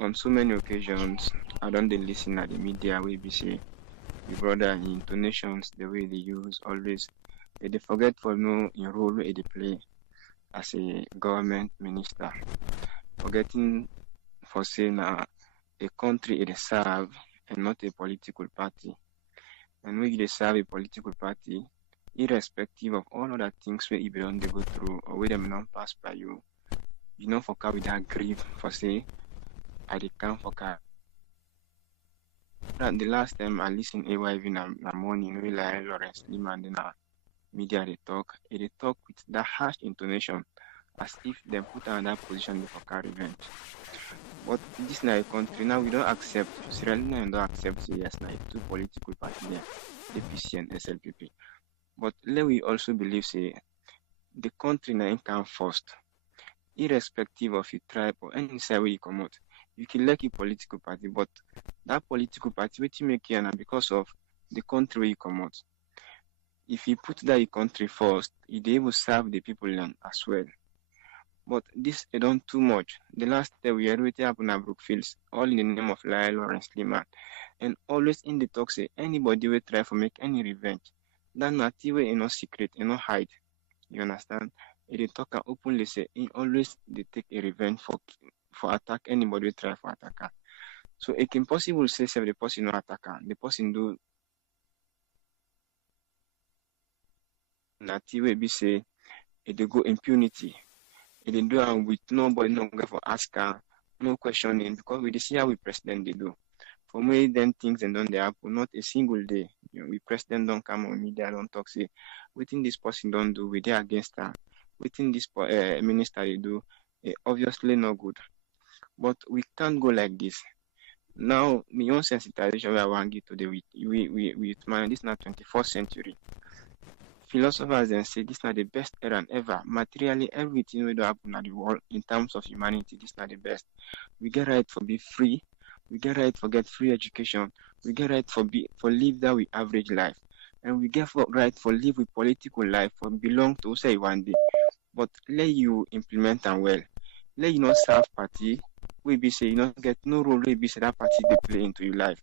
on so many occasions, I don't listen at the media where we say the brother in intonations, the way they use always, they forget for no in role they play as a government minister, forgetting for saying a country it serve and not a political party. And when they serve a political party, irrespective of all other things where you don't go through or where them not pass by you, you know for car with that grief for say I dey come for car. That the last time I listened AYV na morning we like Lawrence Leema and then media they talk with that harsh intonation as if they put her in that position for car revenge. But this now a country now we don't accept Sierra Leone don't accept say yes now two political parties there, APC and SLPP. But let we also believe say the country now can first, irrespective of your tribe or any side where you come out. You can like a political party, but that political party which you make here now because of the country where you come out. If you put that country first, you'll be able to serve the people as well. But this is done too much. The last day we had it happen at Brookfields, all in the name of Lawrence Leema. And always in the talk say anybody will try to make any revenge. That not way no secret, no hide. You understand? They talk openly say he always they take a revenge for attack anybody will try for attack. So it can possible say the person no attacker, the person do that way be say it they go impunity. It they do with nobody no go for ask no questioning because we see how we president they do. For me then things and done they happen, not a single day. You know, we president don't come on media, don't talk say within this person don't do, we they against her. Within this minister they do, obviously no good. But we can't go like this. Now, my own sensitization I want to give today with man, this is not 21st century. Philosophers then say this is not the best era ever. Materially, everything we do happen at the world in terms of humanity, this is not the best. We get right for be free. We get right for get free education. We get right for live that we average life. And we get right for live with political life, for belong to say one day. But let you implement them well. Let you not serve party. We be say you not get no role. We be say that party they play into your life.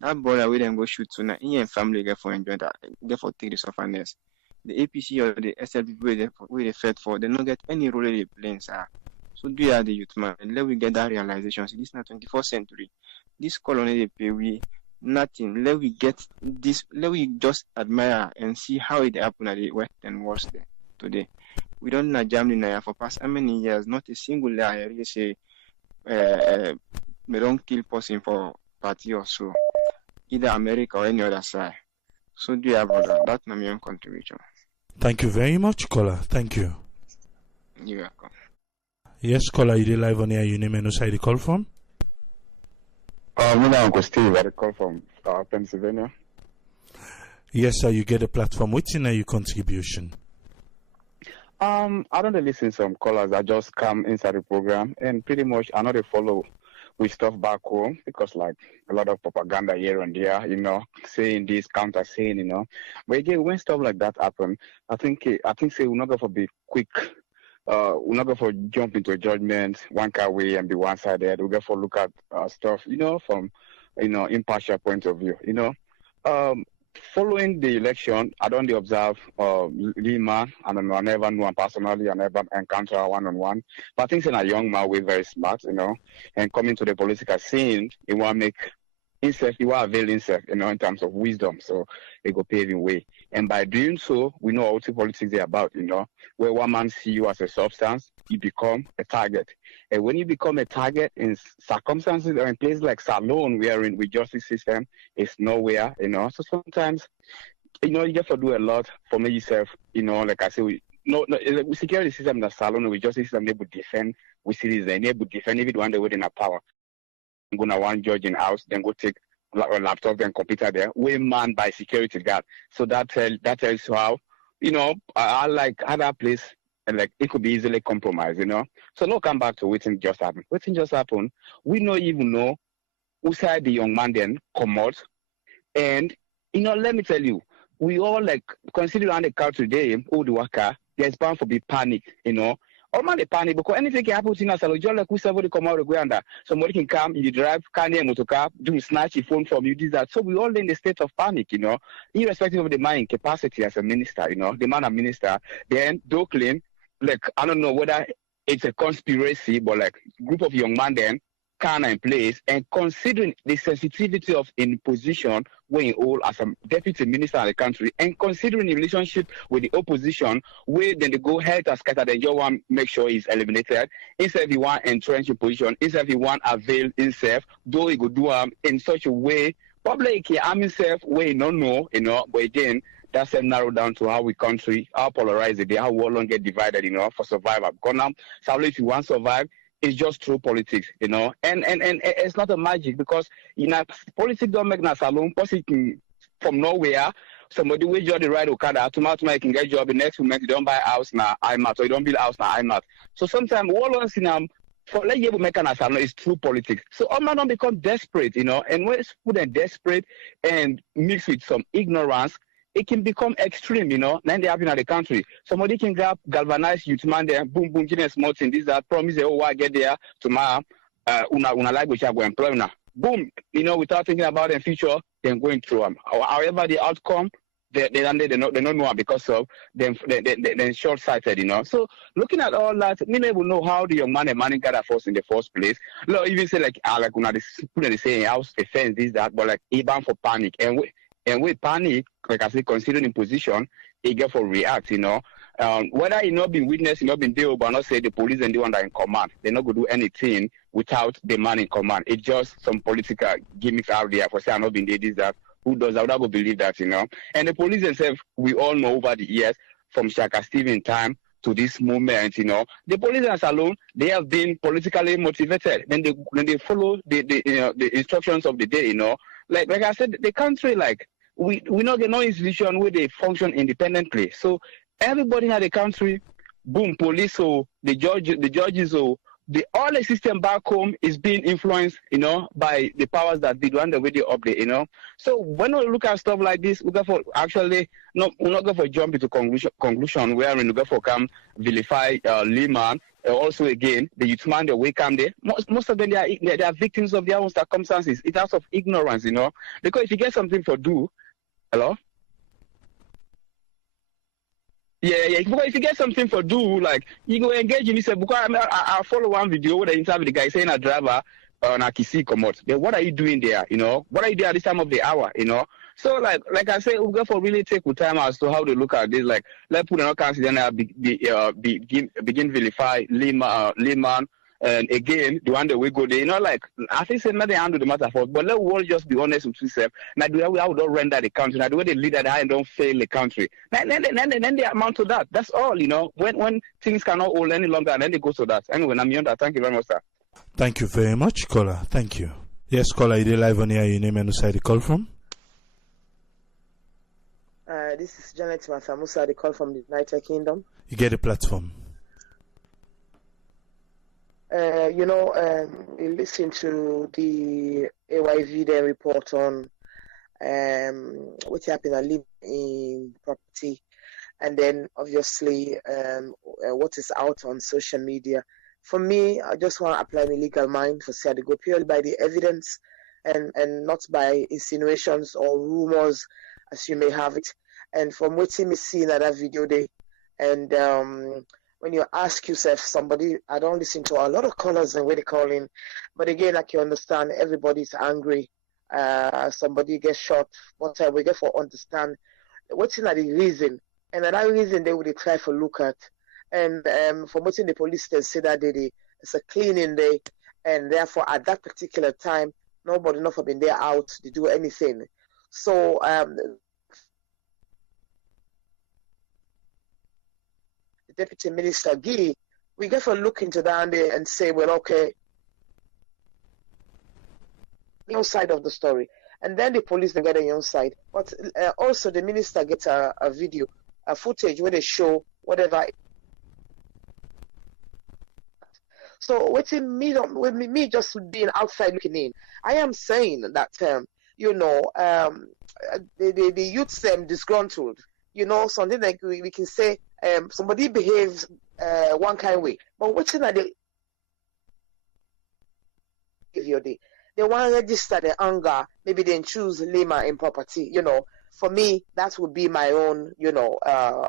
That brother we then go shoot so now in family get for enjoy that. Therefore take the sufferness. The APC or the SLP where they fed for, they don't get any role they play, sir. So do you have the youth man? And let we get that realization. See, this is not 21st century. This colony they pay we nothing. Let we get this. Let we just admire and see how it happened at the Western world there today. We don't know Germany now for past how many years. Not a single day I really say we don't kill person for party or so, either America or any other side. So do you have brother? That's my own contribution. Thank you very much, caller. Thank you. You're welcome. Yes, caller, you live on here. You name and who side you call from? My name is Uncle Steve. I call from Pennsylvania. Yes, sir. You get a platform. What's in your contribution? I don't listen to some callers. I just come inside the program and pretty much I know they follow with stuff back home because like a lot of propaganda here and there, you know, saying this, counter saying, you know. But again, when stuff like that happen, I think say we're not going to be quick. We're not going to jump into a judgment one car way and be one-sided. We're going to look at stuff, you know, from, you know, impartial point of view, you know. Following the election, I don't observe Leema, and I never knew him personally, I never encounter her one-on-one. But I think he's a young man, we're very smart, you know, and coming to the political scene, he want to make himself, he want to avail himself, you know, in terms of wisdom, so he go paving way. And by doing so, we know what politics is about, you know, where one man see you as a substance, you become a target. And when you become a target in circumstances or in places like Salone, where in with justice system, it's nowhere, you know. So sometimes, you know, you have to do a lot for me yourself, you know, like I say, we security system in Salone, we justice system, they would defend, we citizens, they would defend even one day within a power. Go to one judge in house, then go take a laptop and computer there, we manned by security guard. So that tells you how, you know, I like other place, and like it could be easily compromised, you know. So now come back to waiting just happened. Waiting just happened. We don't even know who side the young man then come out. And, you know, let me tell you, we all like consider on the car today, who the worker, there's bound to be panic, you know. All man they panic because anything can happen in a salon. Just like we somebody come out of Uganda, somebody can come, you drive, can a motor car, do snatch your phone from you, this that. So we all in the state of panic, you know, irrespective of the man capacity as a minister, you know, the man a minister. Then do claim, like I don't know whether it's a conspiracy, but like group of young men then can in place, and considering the sensitivity of in position where he hold as a deputy minister of the country, and considering the relationship with the opposition, where then they go head and scatter, then you want make sure he's eliminated. Instead of he want entrench in position, instead of he want avail himself, though he go do in such a way, probably he arm himself where he don't know, you know, but again, that's a narrow down to how we country, how polarized it, how we all get divided, you know, for survival. Because now, so if you want to survive, it's just through politics, you know, and it's not a magic because you know politics don't make us alone. Politics from nowhere, somebody will just the right Okada, tomorrow can get job. The next moment you don't buy a house now, I'm out, or you don't build a house now, I'm out. So sometimes all on in for let you make an asylum is through politics. So all man don't become desperate, you know, and when it's put in desperate and mixed with some ignorance, it can become extreme, you know. Then they happen in the country. Somebody can galvanize youth man there, boom, boom, give them small thing, this, that, promise, oh, I get there tomorrow, una like which I go employ now. Boom, you know, without thinking about the future, then going through them. However, the outcome, they don't know because of them, they're short-sighted, you know. So looking at all that, me never know how the young man and money got a force in the first place. Look, even say like una they say house defense, this, that, but like even for panic. And with panic, like I say, considering in position, it get for react, you know. Whether it not been witnessed, it not been deal, but not say the police and the one that in command. They're not going to do anything without the man in command. It's just some political gimmicks out there for say I'm not been there, this, that. Who does? I would not go believe that, you know. And the police themselves, we all know over the years, from Shaka Stephen time to this moment, you know, the police alone, they have been politically motivated. Then they follow the instructions of the day, you know. Like I said, the country, like, we not get no institution where they function independently. So everybody in the country, boom, police or the judges or all the system back home is being influenced, you know, by the powers that did run the video update, you know. So when we look at stuff like this, we go for actually we're not going for jump into conclusion where we go for come vilify Leema. Also, again, the youth man, the way come there, most of them they are victims of their own circumstances. It's out of ignorance, you know. Because if you get something for do, hello? Yeah. Because if you get something for do, like, you go engage in this. Because I follow one video where they interview the guy saying a driver on a Kisi come out. Then what are you doing there, you know? What are you doing at this time of the hour, you know? So, like I say, we go for really take time as to how to look at this. Like, let's put an account, then begin vilify Leema, and again, the one that we go there, you know, like, I think say not they handle the matter for us, but let's all just be honest with ourselves. Now, the way we don't render the country, now the way they lead that I don't fail the country. Then they amount to that. That's all, you know. When things cannot hold any longer, and then they go to that. Anyway, I'm beyond that. Thank you very much, sir. Thank you very much, caller. Thank you. Yes, caller, you live on here. Your name and where you call from? This is Janet Masamusa. They call from the United Kingdom. You get a platform. You know, you listen to the AYV then report on what happened and live in property, and then obviously what is out on social media. For me, I just want to apply my legal mind for say to go purely by the evidence and not by insinuations or rumors as you may have it. And from what you may see in that video day, and when you ask yourself, somebody, I don't listen to a lot of callers and where they call in, but again, like you understand, everybody's angry. Somebody gets shot. What we get for understand what's in the reason, and that reason they would try to look at. And from what's in the police they say that day, it's a cleaning day, and therefore at that particular time, nobody not have been there out to do anything. So Deputy Minister Gee, we get to look into that and say, well, okay, your side of the story. And then the police they get on your side. But also the minister gets a video, a footage where they show whatever. So with me just being outside looking in, I am saying that, you know, the youths disgruntled. You know, something like we can say somebody behaves one kind of way, but what's in the behavior they want to register the anger, maybe then choose Leema in property, for me, that would be my own,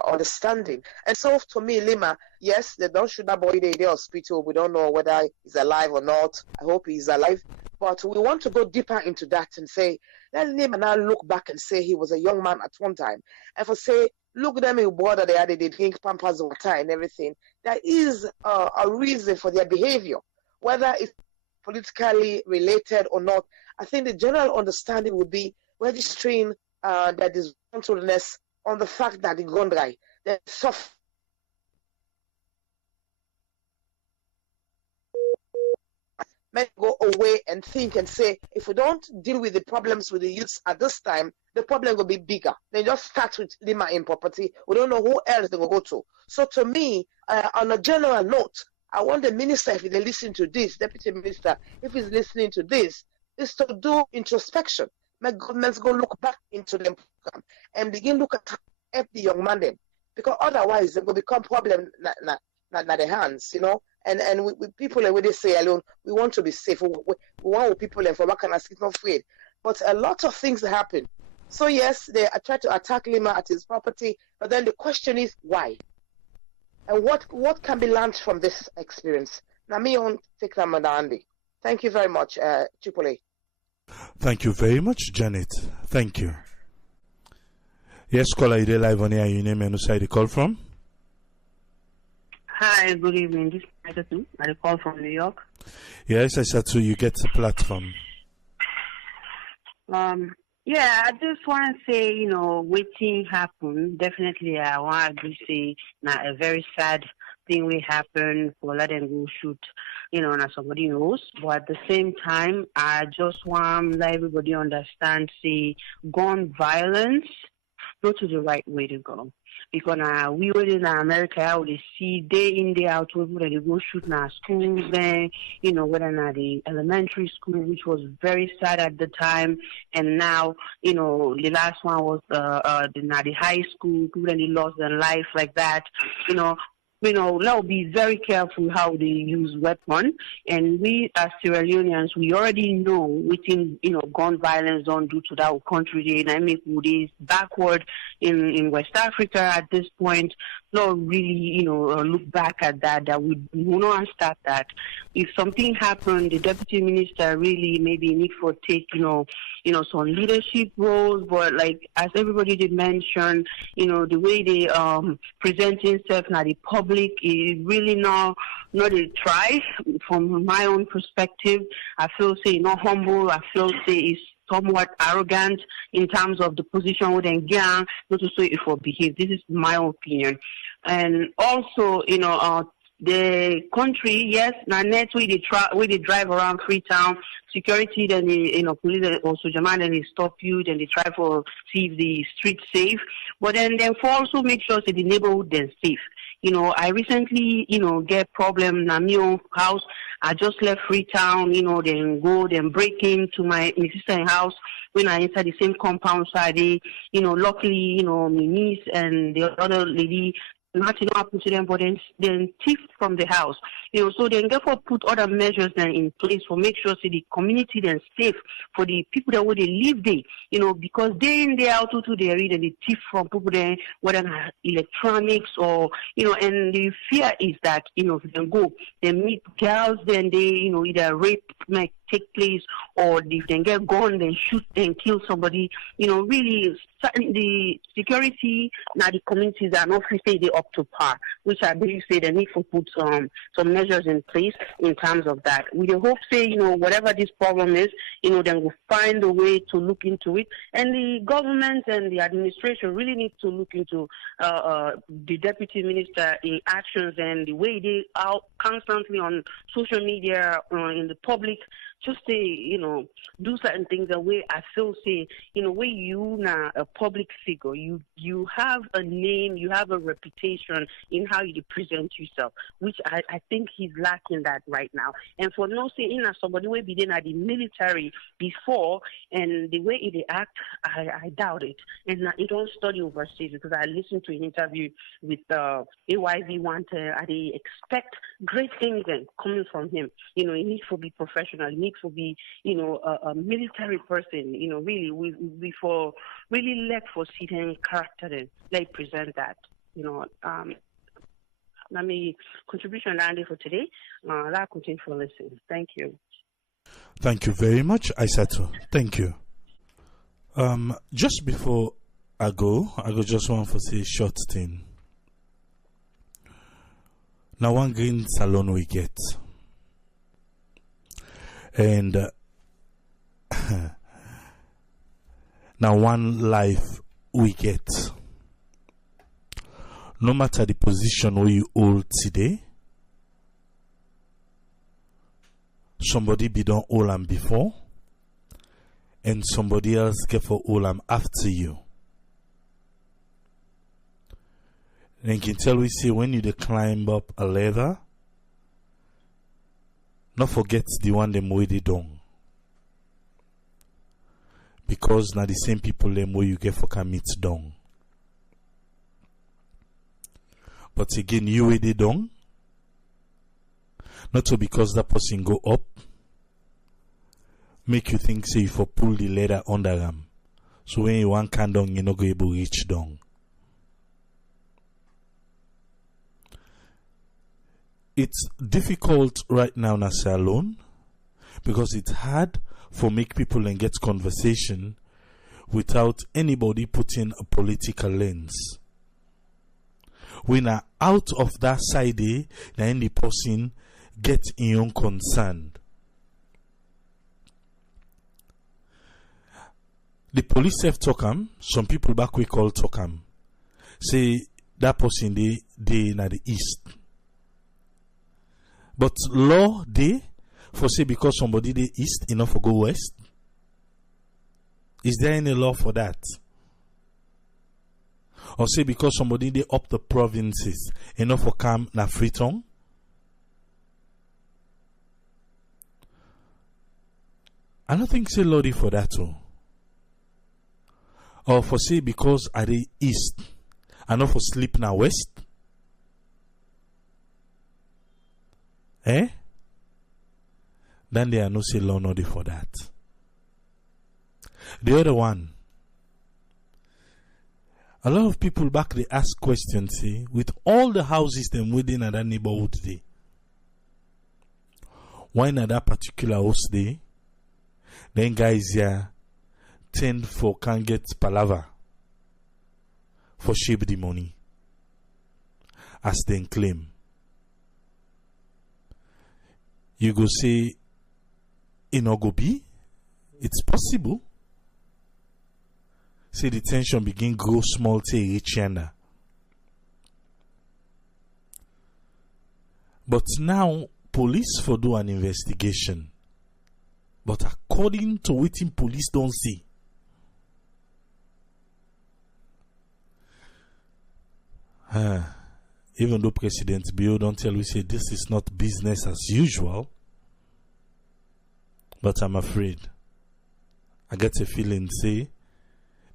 understanding. And so to me, Leema, yes, they don't shoot that boy in the hospital. We don't know whether he's alive or not. I hope he's alive. But we want to go deeper into that and say, let Leema now look back and say he was a young man at one time. And for say, look at them in border they drink Pampers water and everything. There is a reason for their behavior, whether it's politically related or not. I think the general understanding would be registering that is gentleness on the fact that the Gondrai, the soft men go away and think and say, if we don't deal with the problems with the youths at this time, the problem will be bigger. Then just start with Leema in property. We don't know who else they will go to. So to me, on a general note, I want the minister, if they listen to this, deputy minister, if he's listening to this, is to do introspection. My governments go look back into them program and begin look at the young man them, because otherwise they will become problem na their hands, And we people when they say alone, we want to be safe. We want people and for what can I sit not afraid. But a lot of things happen. So yes, they try to attack Leema at his property, but then the question is why? And what can be learned from this experience? Now me on take them Andy. Thank you very much, Chipotle. Thank you very much, Janet. Thank you. Yes, caller, you live on air. Your name and who you call from? Hi, good evening. This is Aisatu. I call from New York. Yes, Aisatu, you get the platform. Yeah, I just want to say, waiting happened. Definitely, I want to say, now a very sad thing will happen for let them go shoot, now somebody knows. But at the same time, I just want to let everybody understand, say, gun violence, not to the right way to go. Because we were in America, I would see day in, day out, people that they go shoot in our schools there, whether in the elementary school, which was very sad at the time. And now, the last one was the high school, people that they lost their life like that, They'll be very careful how they use weapons. And we as Sierra Leoneans, we already know within, gun violence don't do to that country. They make is backward in West Africa at this point. Not really, look back at that we will not start that. If something happened, the deputy minister really maybe need for take, some leadership roles, but like as everybody did mention, the way they present themselves now the public is really not a try. From my own perspective, I feel say not humble. I feel say is somewhat arrogant in terms of the position with them gang, not to say if we behave. This is my opinion. And also, the country, yes, now next we they drive around Freetown, security, then they, police also Jaman, then they stop you, then they try for see if the street safe. But then for also make sure that the neighborhood then safe. I recently, get problem in my own house. I just left Freetown, then break into my sister's house when I enter the same compound side. Luckily, my niece and the other lady, nothing happened to them, but then thief from the house. So then therefore put other measures then in place for make sure the community then safe for the people that where they live there, because day in, day out to they read and they thief from people there, whether electronics or, and the fear is that, if they go, they meet girls, then they, either rape might take place, or if they get gun, then shoot and kill somebody, really the security now the communities are not free, say they up to par, which I believe say they need to put some measures in place in terms of that. We hope say, whatever this problem is, then we'll find a way to look into it. And the government and the administration really need to look into the deputy minister actions and the way they are constantly on social media in the public just say, do certain things the way I feel say, where you now a public figure, you have a name, you have a reputation in how you present yourself, which I think he's lacking that right now. And for no saying as somebody will be then at the military before, and the way they act, I doubt it. And he don't study overseas, because I listened to an interview with AYV Wanted, and they expect great things coming from him. He needs to be professional. He needs to be, a military person. Really, we for really let for certain character then like present that. Let me contribution landing for today. I'll continue for listening. Thank you. Thank you very much, Aisato. Thank you. Just before I go just want to say a short thing. Now one green salon we get. And now one life we get. No matter the position where you hold today, somebody be done all am before, and somebody else get for all am after you. And you can tell we say when you climb up a ladder, not forget the one them way they done. Because now the same people them way you get for commit down. But again, you way they done. Not so because that person go up, make you think say if you pull the ladder under them. So when you want can down, you're not going to reach down. It's difficult right now in a salon because it's hard for make people and get conversation without anybody putting a political lens. When are out of that side, then the person get in own concern. The police have talkam, some people back we call talkam. Say that person they in the east. But law they for say because somebody they east enough for go west. Is there any law for that? Or say because somebody they up the provinces enough for come na Freetown? I don't think say law for that too. Or for say because are they east enough for sleep na west? Then there are no say law not for that. The other one, a lot of people back they ask questions, see, with all the houses them within that neighborhood day. Why not that particular house day? Then guys here tend for can get palaver for shape the money as they claim. You go say, it no go be. It's possible. Say the tension begin grow small till reach yonder. But now police for do an investigation. But according to what police don't see, even though President Bio don't tell we say this is not business as usual, but I'm afraid. I get a feeling say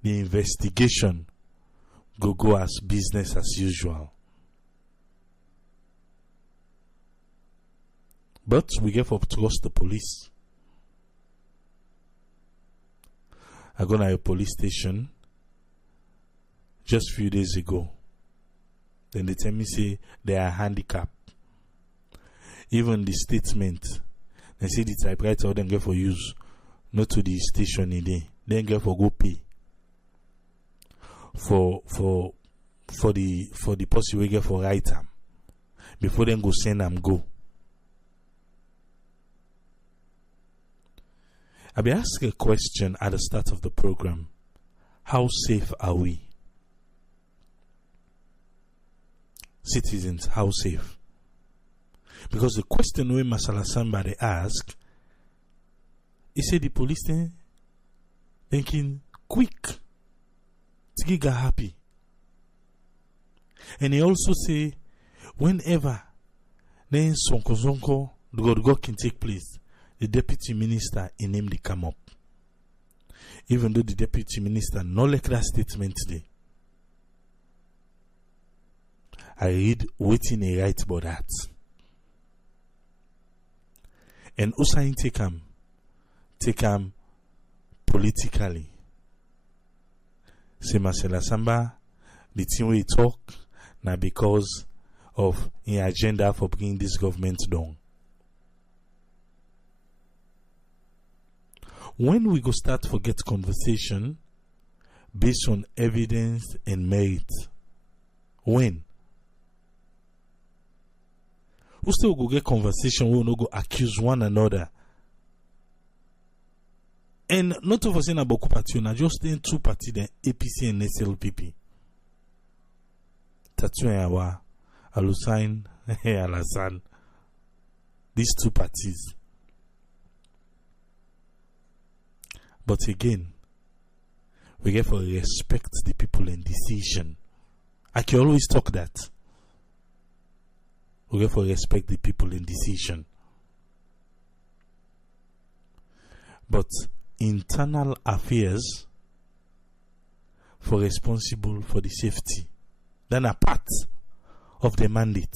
the investigation go as business as usual. But we get to trust the police. I go to a police station just a few days ago. Then they tell me say they are handicapped. Even the statement, they say the typewriter then get for use, not to the station in there. Then get for go pay for the person we get for write them before then go send them go. I be asked a question at the start of the program. How safe are we? Citizens, how safe? Because the question we Masala somebody ask, he said the police thinking quick to get happy. And he also say whenever then sonko the can take place, the deputy minister in him they come up. Even though the deputy minister no like that statement today. I read waiting a right about that. And Usain take him politically. Say Marcela Samba, the thing we talk now because of an agenda for bringing this government down. When we go start forget conversation based on evidence and merit, when? We still go get conversation, we will not go accuse one another. And not of us in a Boku party, just in two parties, the APC and SLPP. Tatu Yawa, Alusain, Alasan. These two parties. But again, we get to respect the people in decision. I can always talk that. We get to respect the people in decision. But internal affairs for responsible for the safety, then a part of the mandate.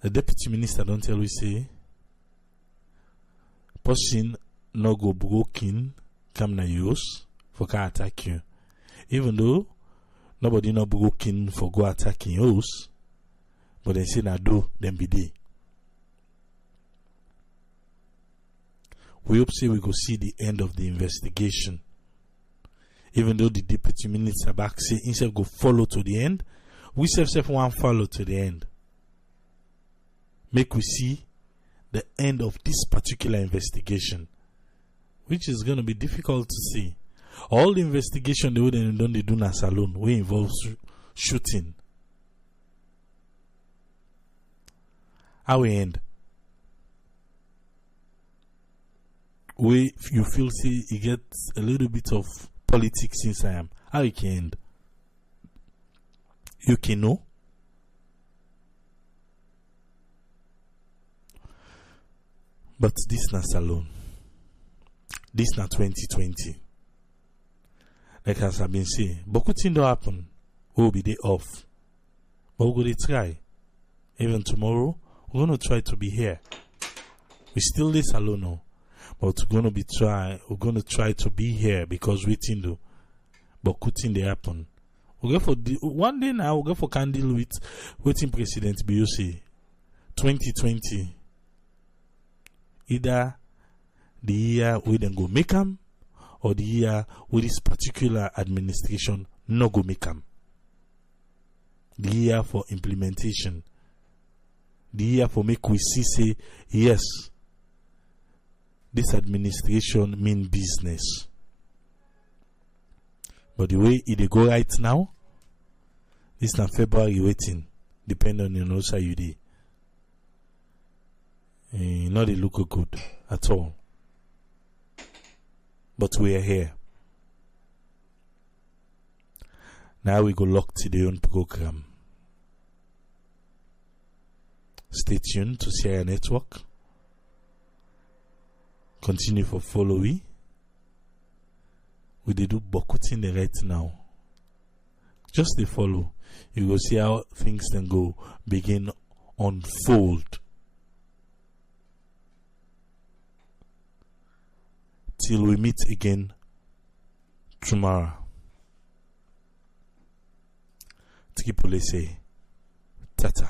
The deputy minister don't tell we say person no go broken come na use for can attack you. Even though nobody no broken for go attacking use, but they say na do them be day. We hope say we go see the end of the investigation. Even though the deputy minister back say instead go follow to the end, we self one follow to the end. Make we see the end of this particular investigation, which is going to be difficult to see. All the investigation they wouldn't done they do na saloon, we involve shooting. How we end? We you feel see it gets a little bit of politics inside. How it can end? You can know. But this not alone. This not 2020. Like as I've been saying, but good thing don't happen. We'll be day off. But we're going to try. Even tomorrow, we're going to try to be here. We still this alone now. But we're going to try to be here because we think do. But good thing they happen. We'll go for one day now, we'll go for candle with waiting President BOC 2020. Either the year we then go make them, or the year with this particular administration no go make them. The year for implementation. The year for make we see say yes, this administration mean business. But the way it go right now, this na February waiting, depending on how you did. Not they look good at all. But we are here. Now we go lock to the own program. Stay tuned to share network. Continue for following. We do bokutin the right now. Just the follow. You will see how things then go begin unfold. Till we meet again tomorrow. Tiki Pole say, Tata.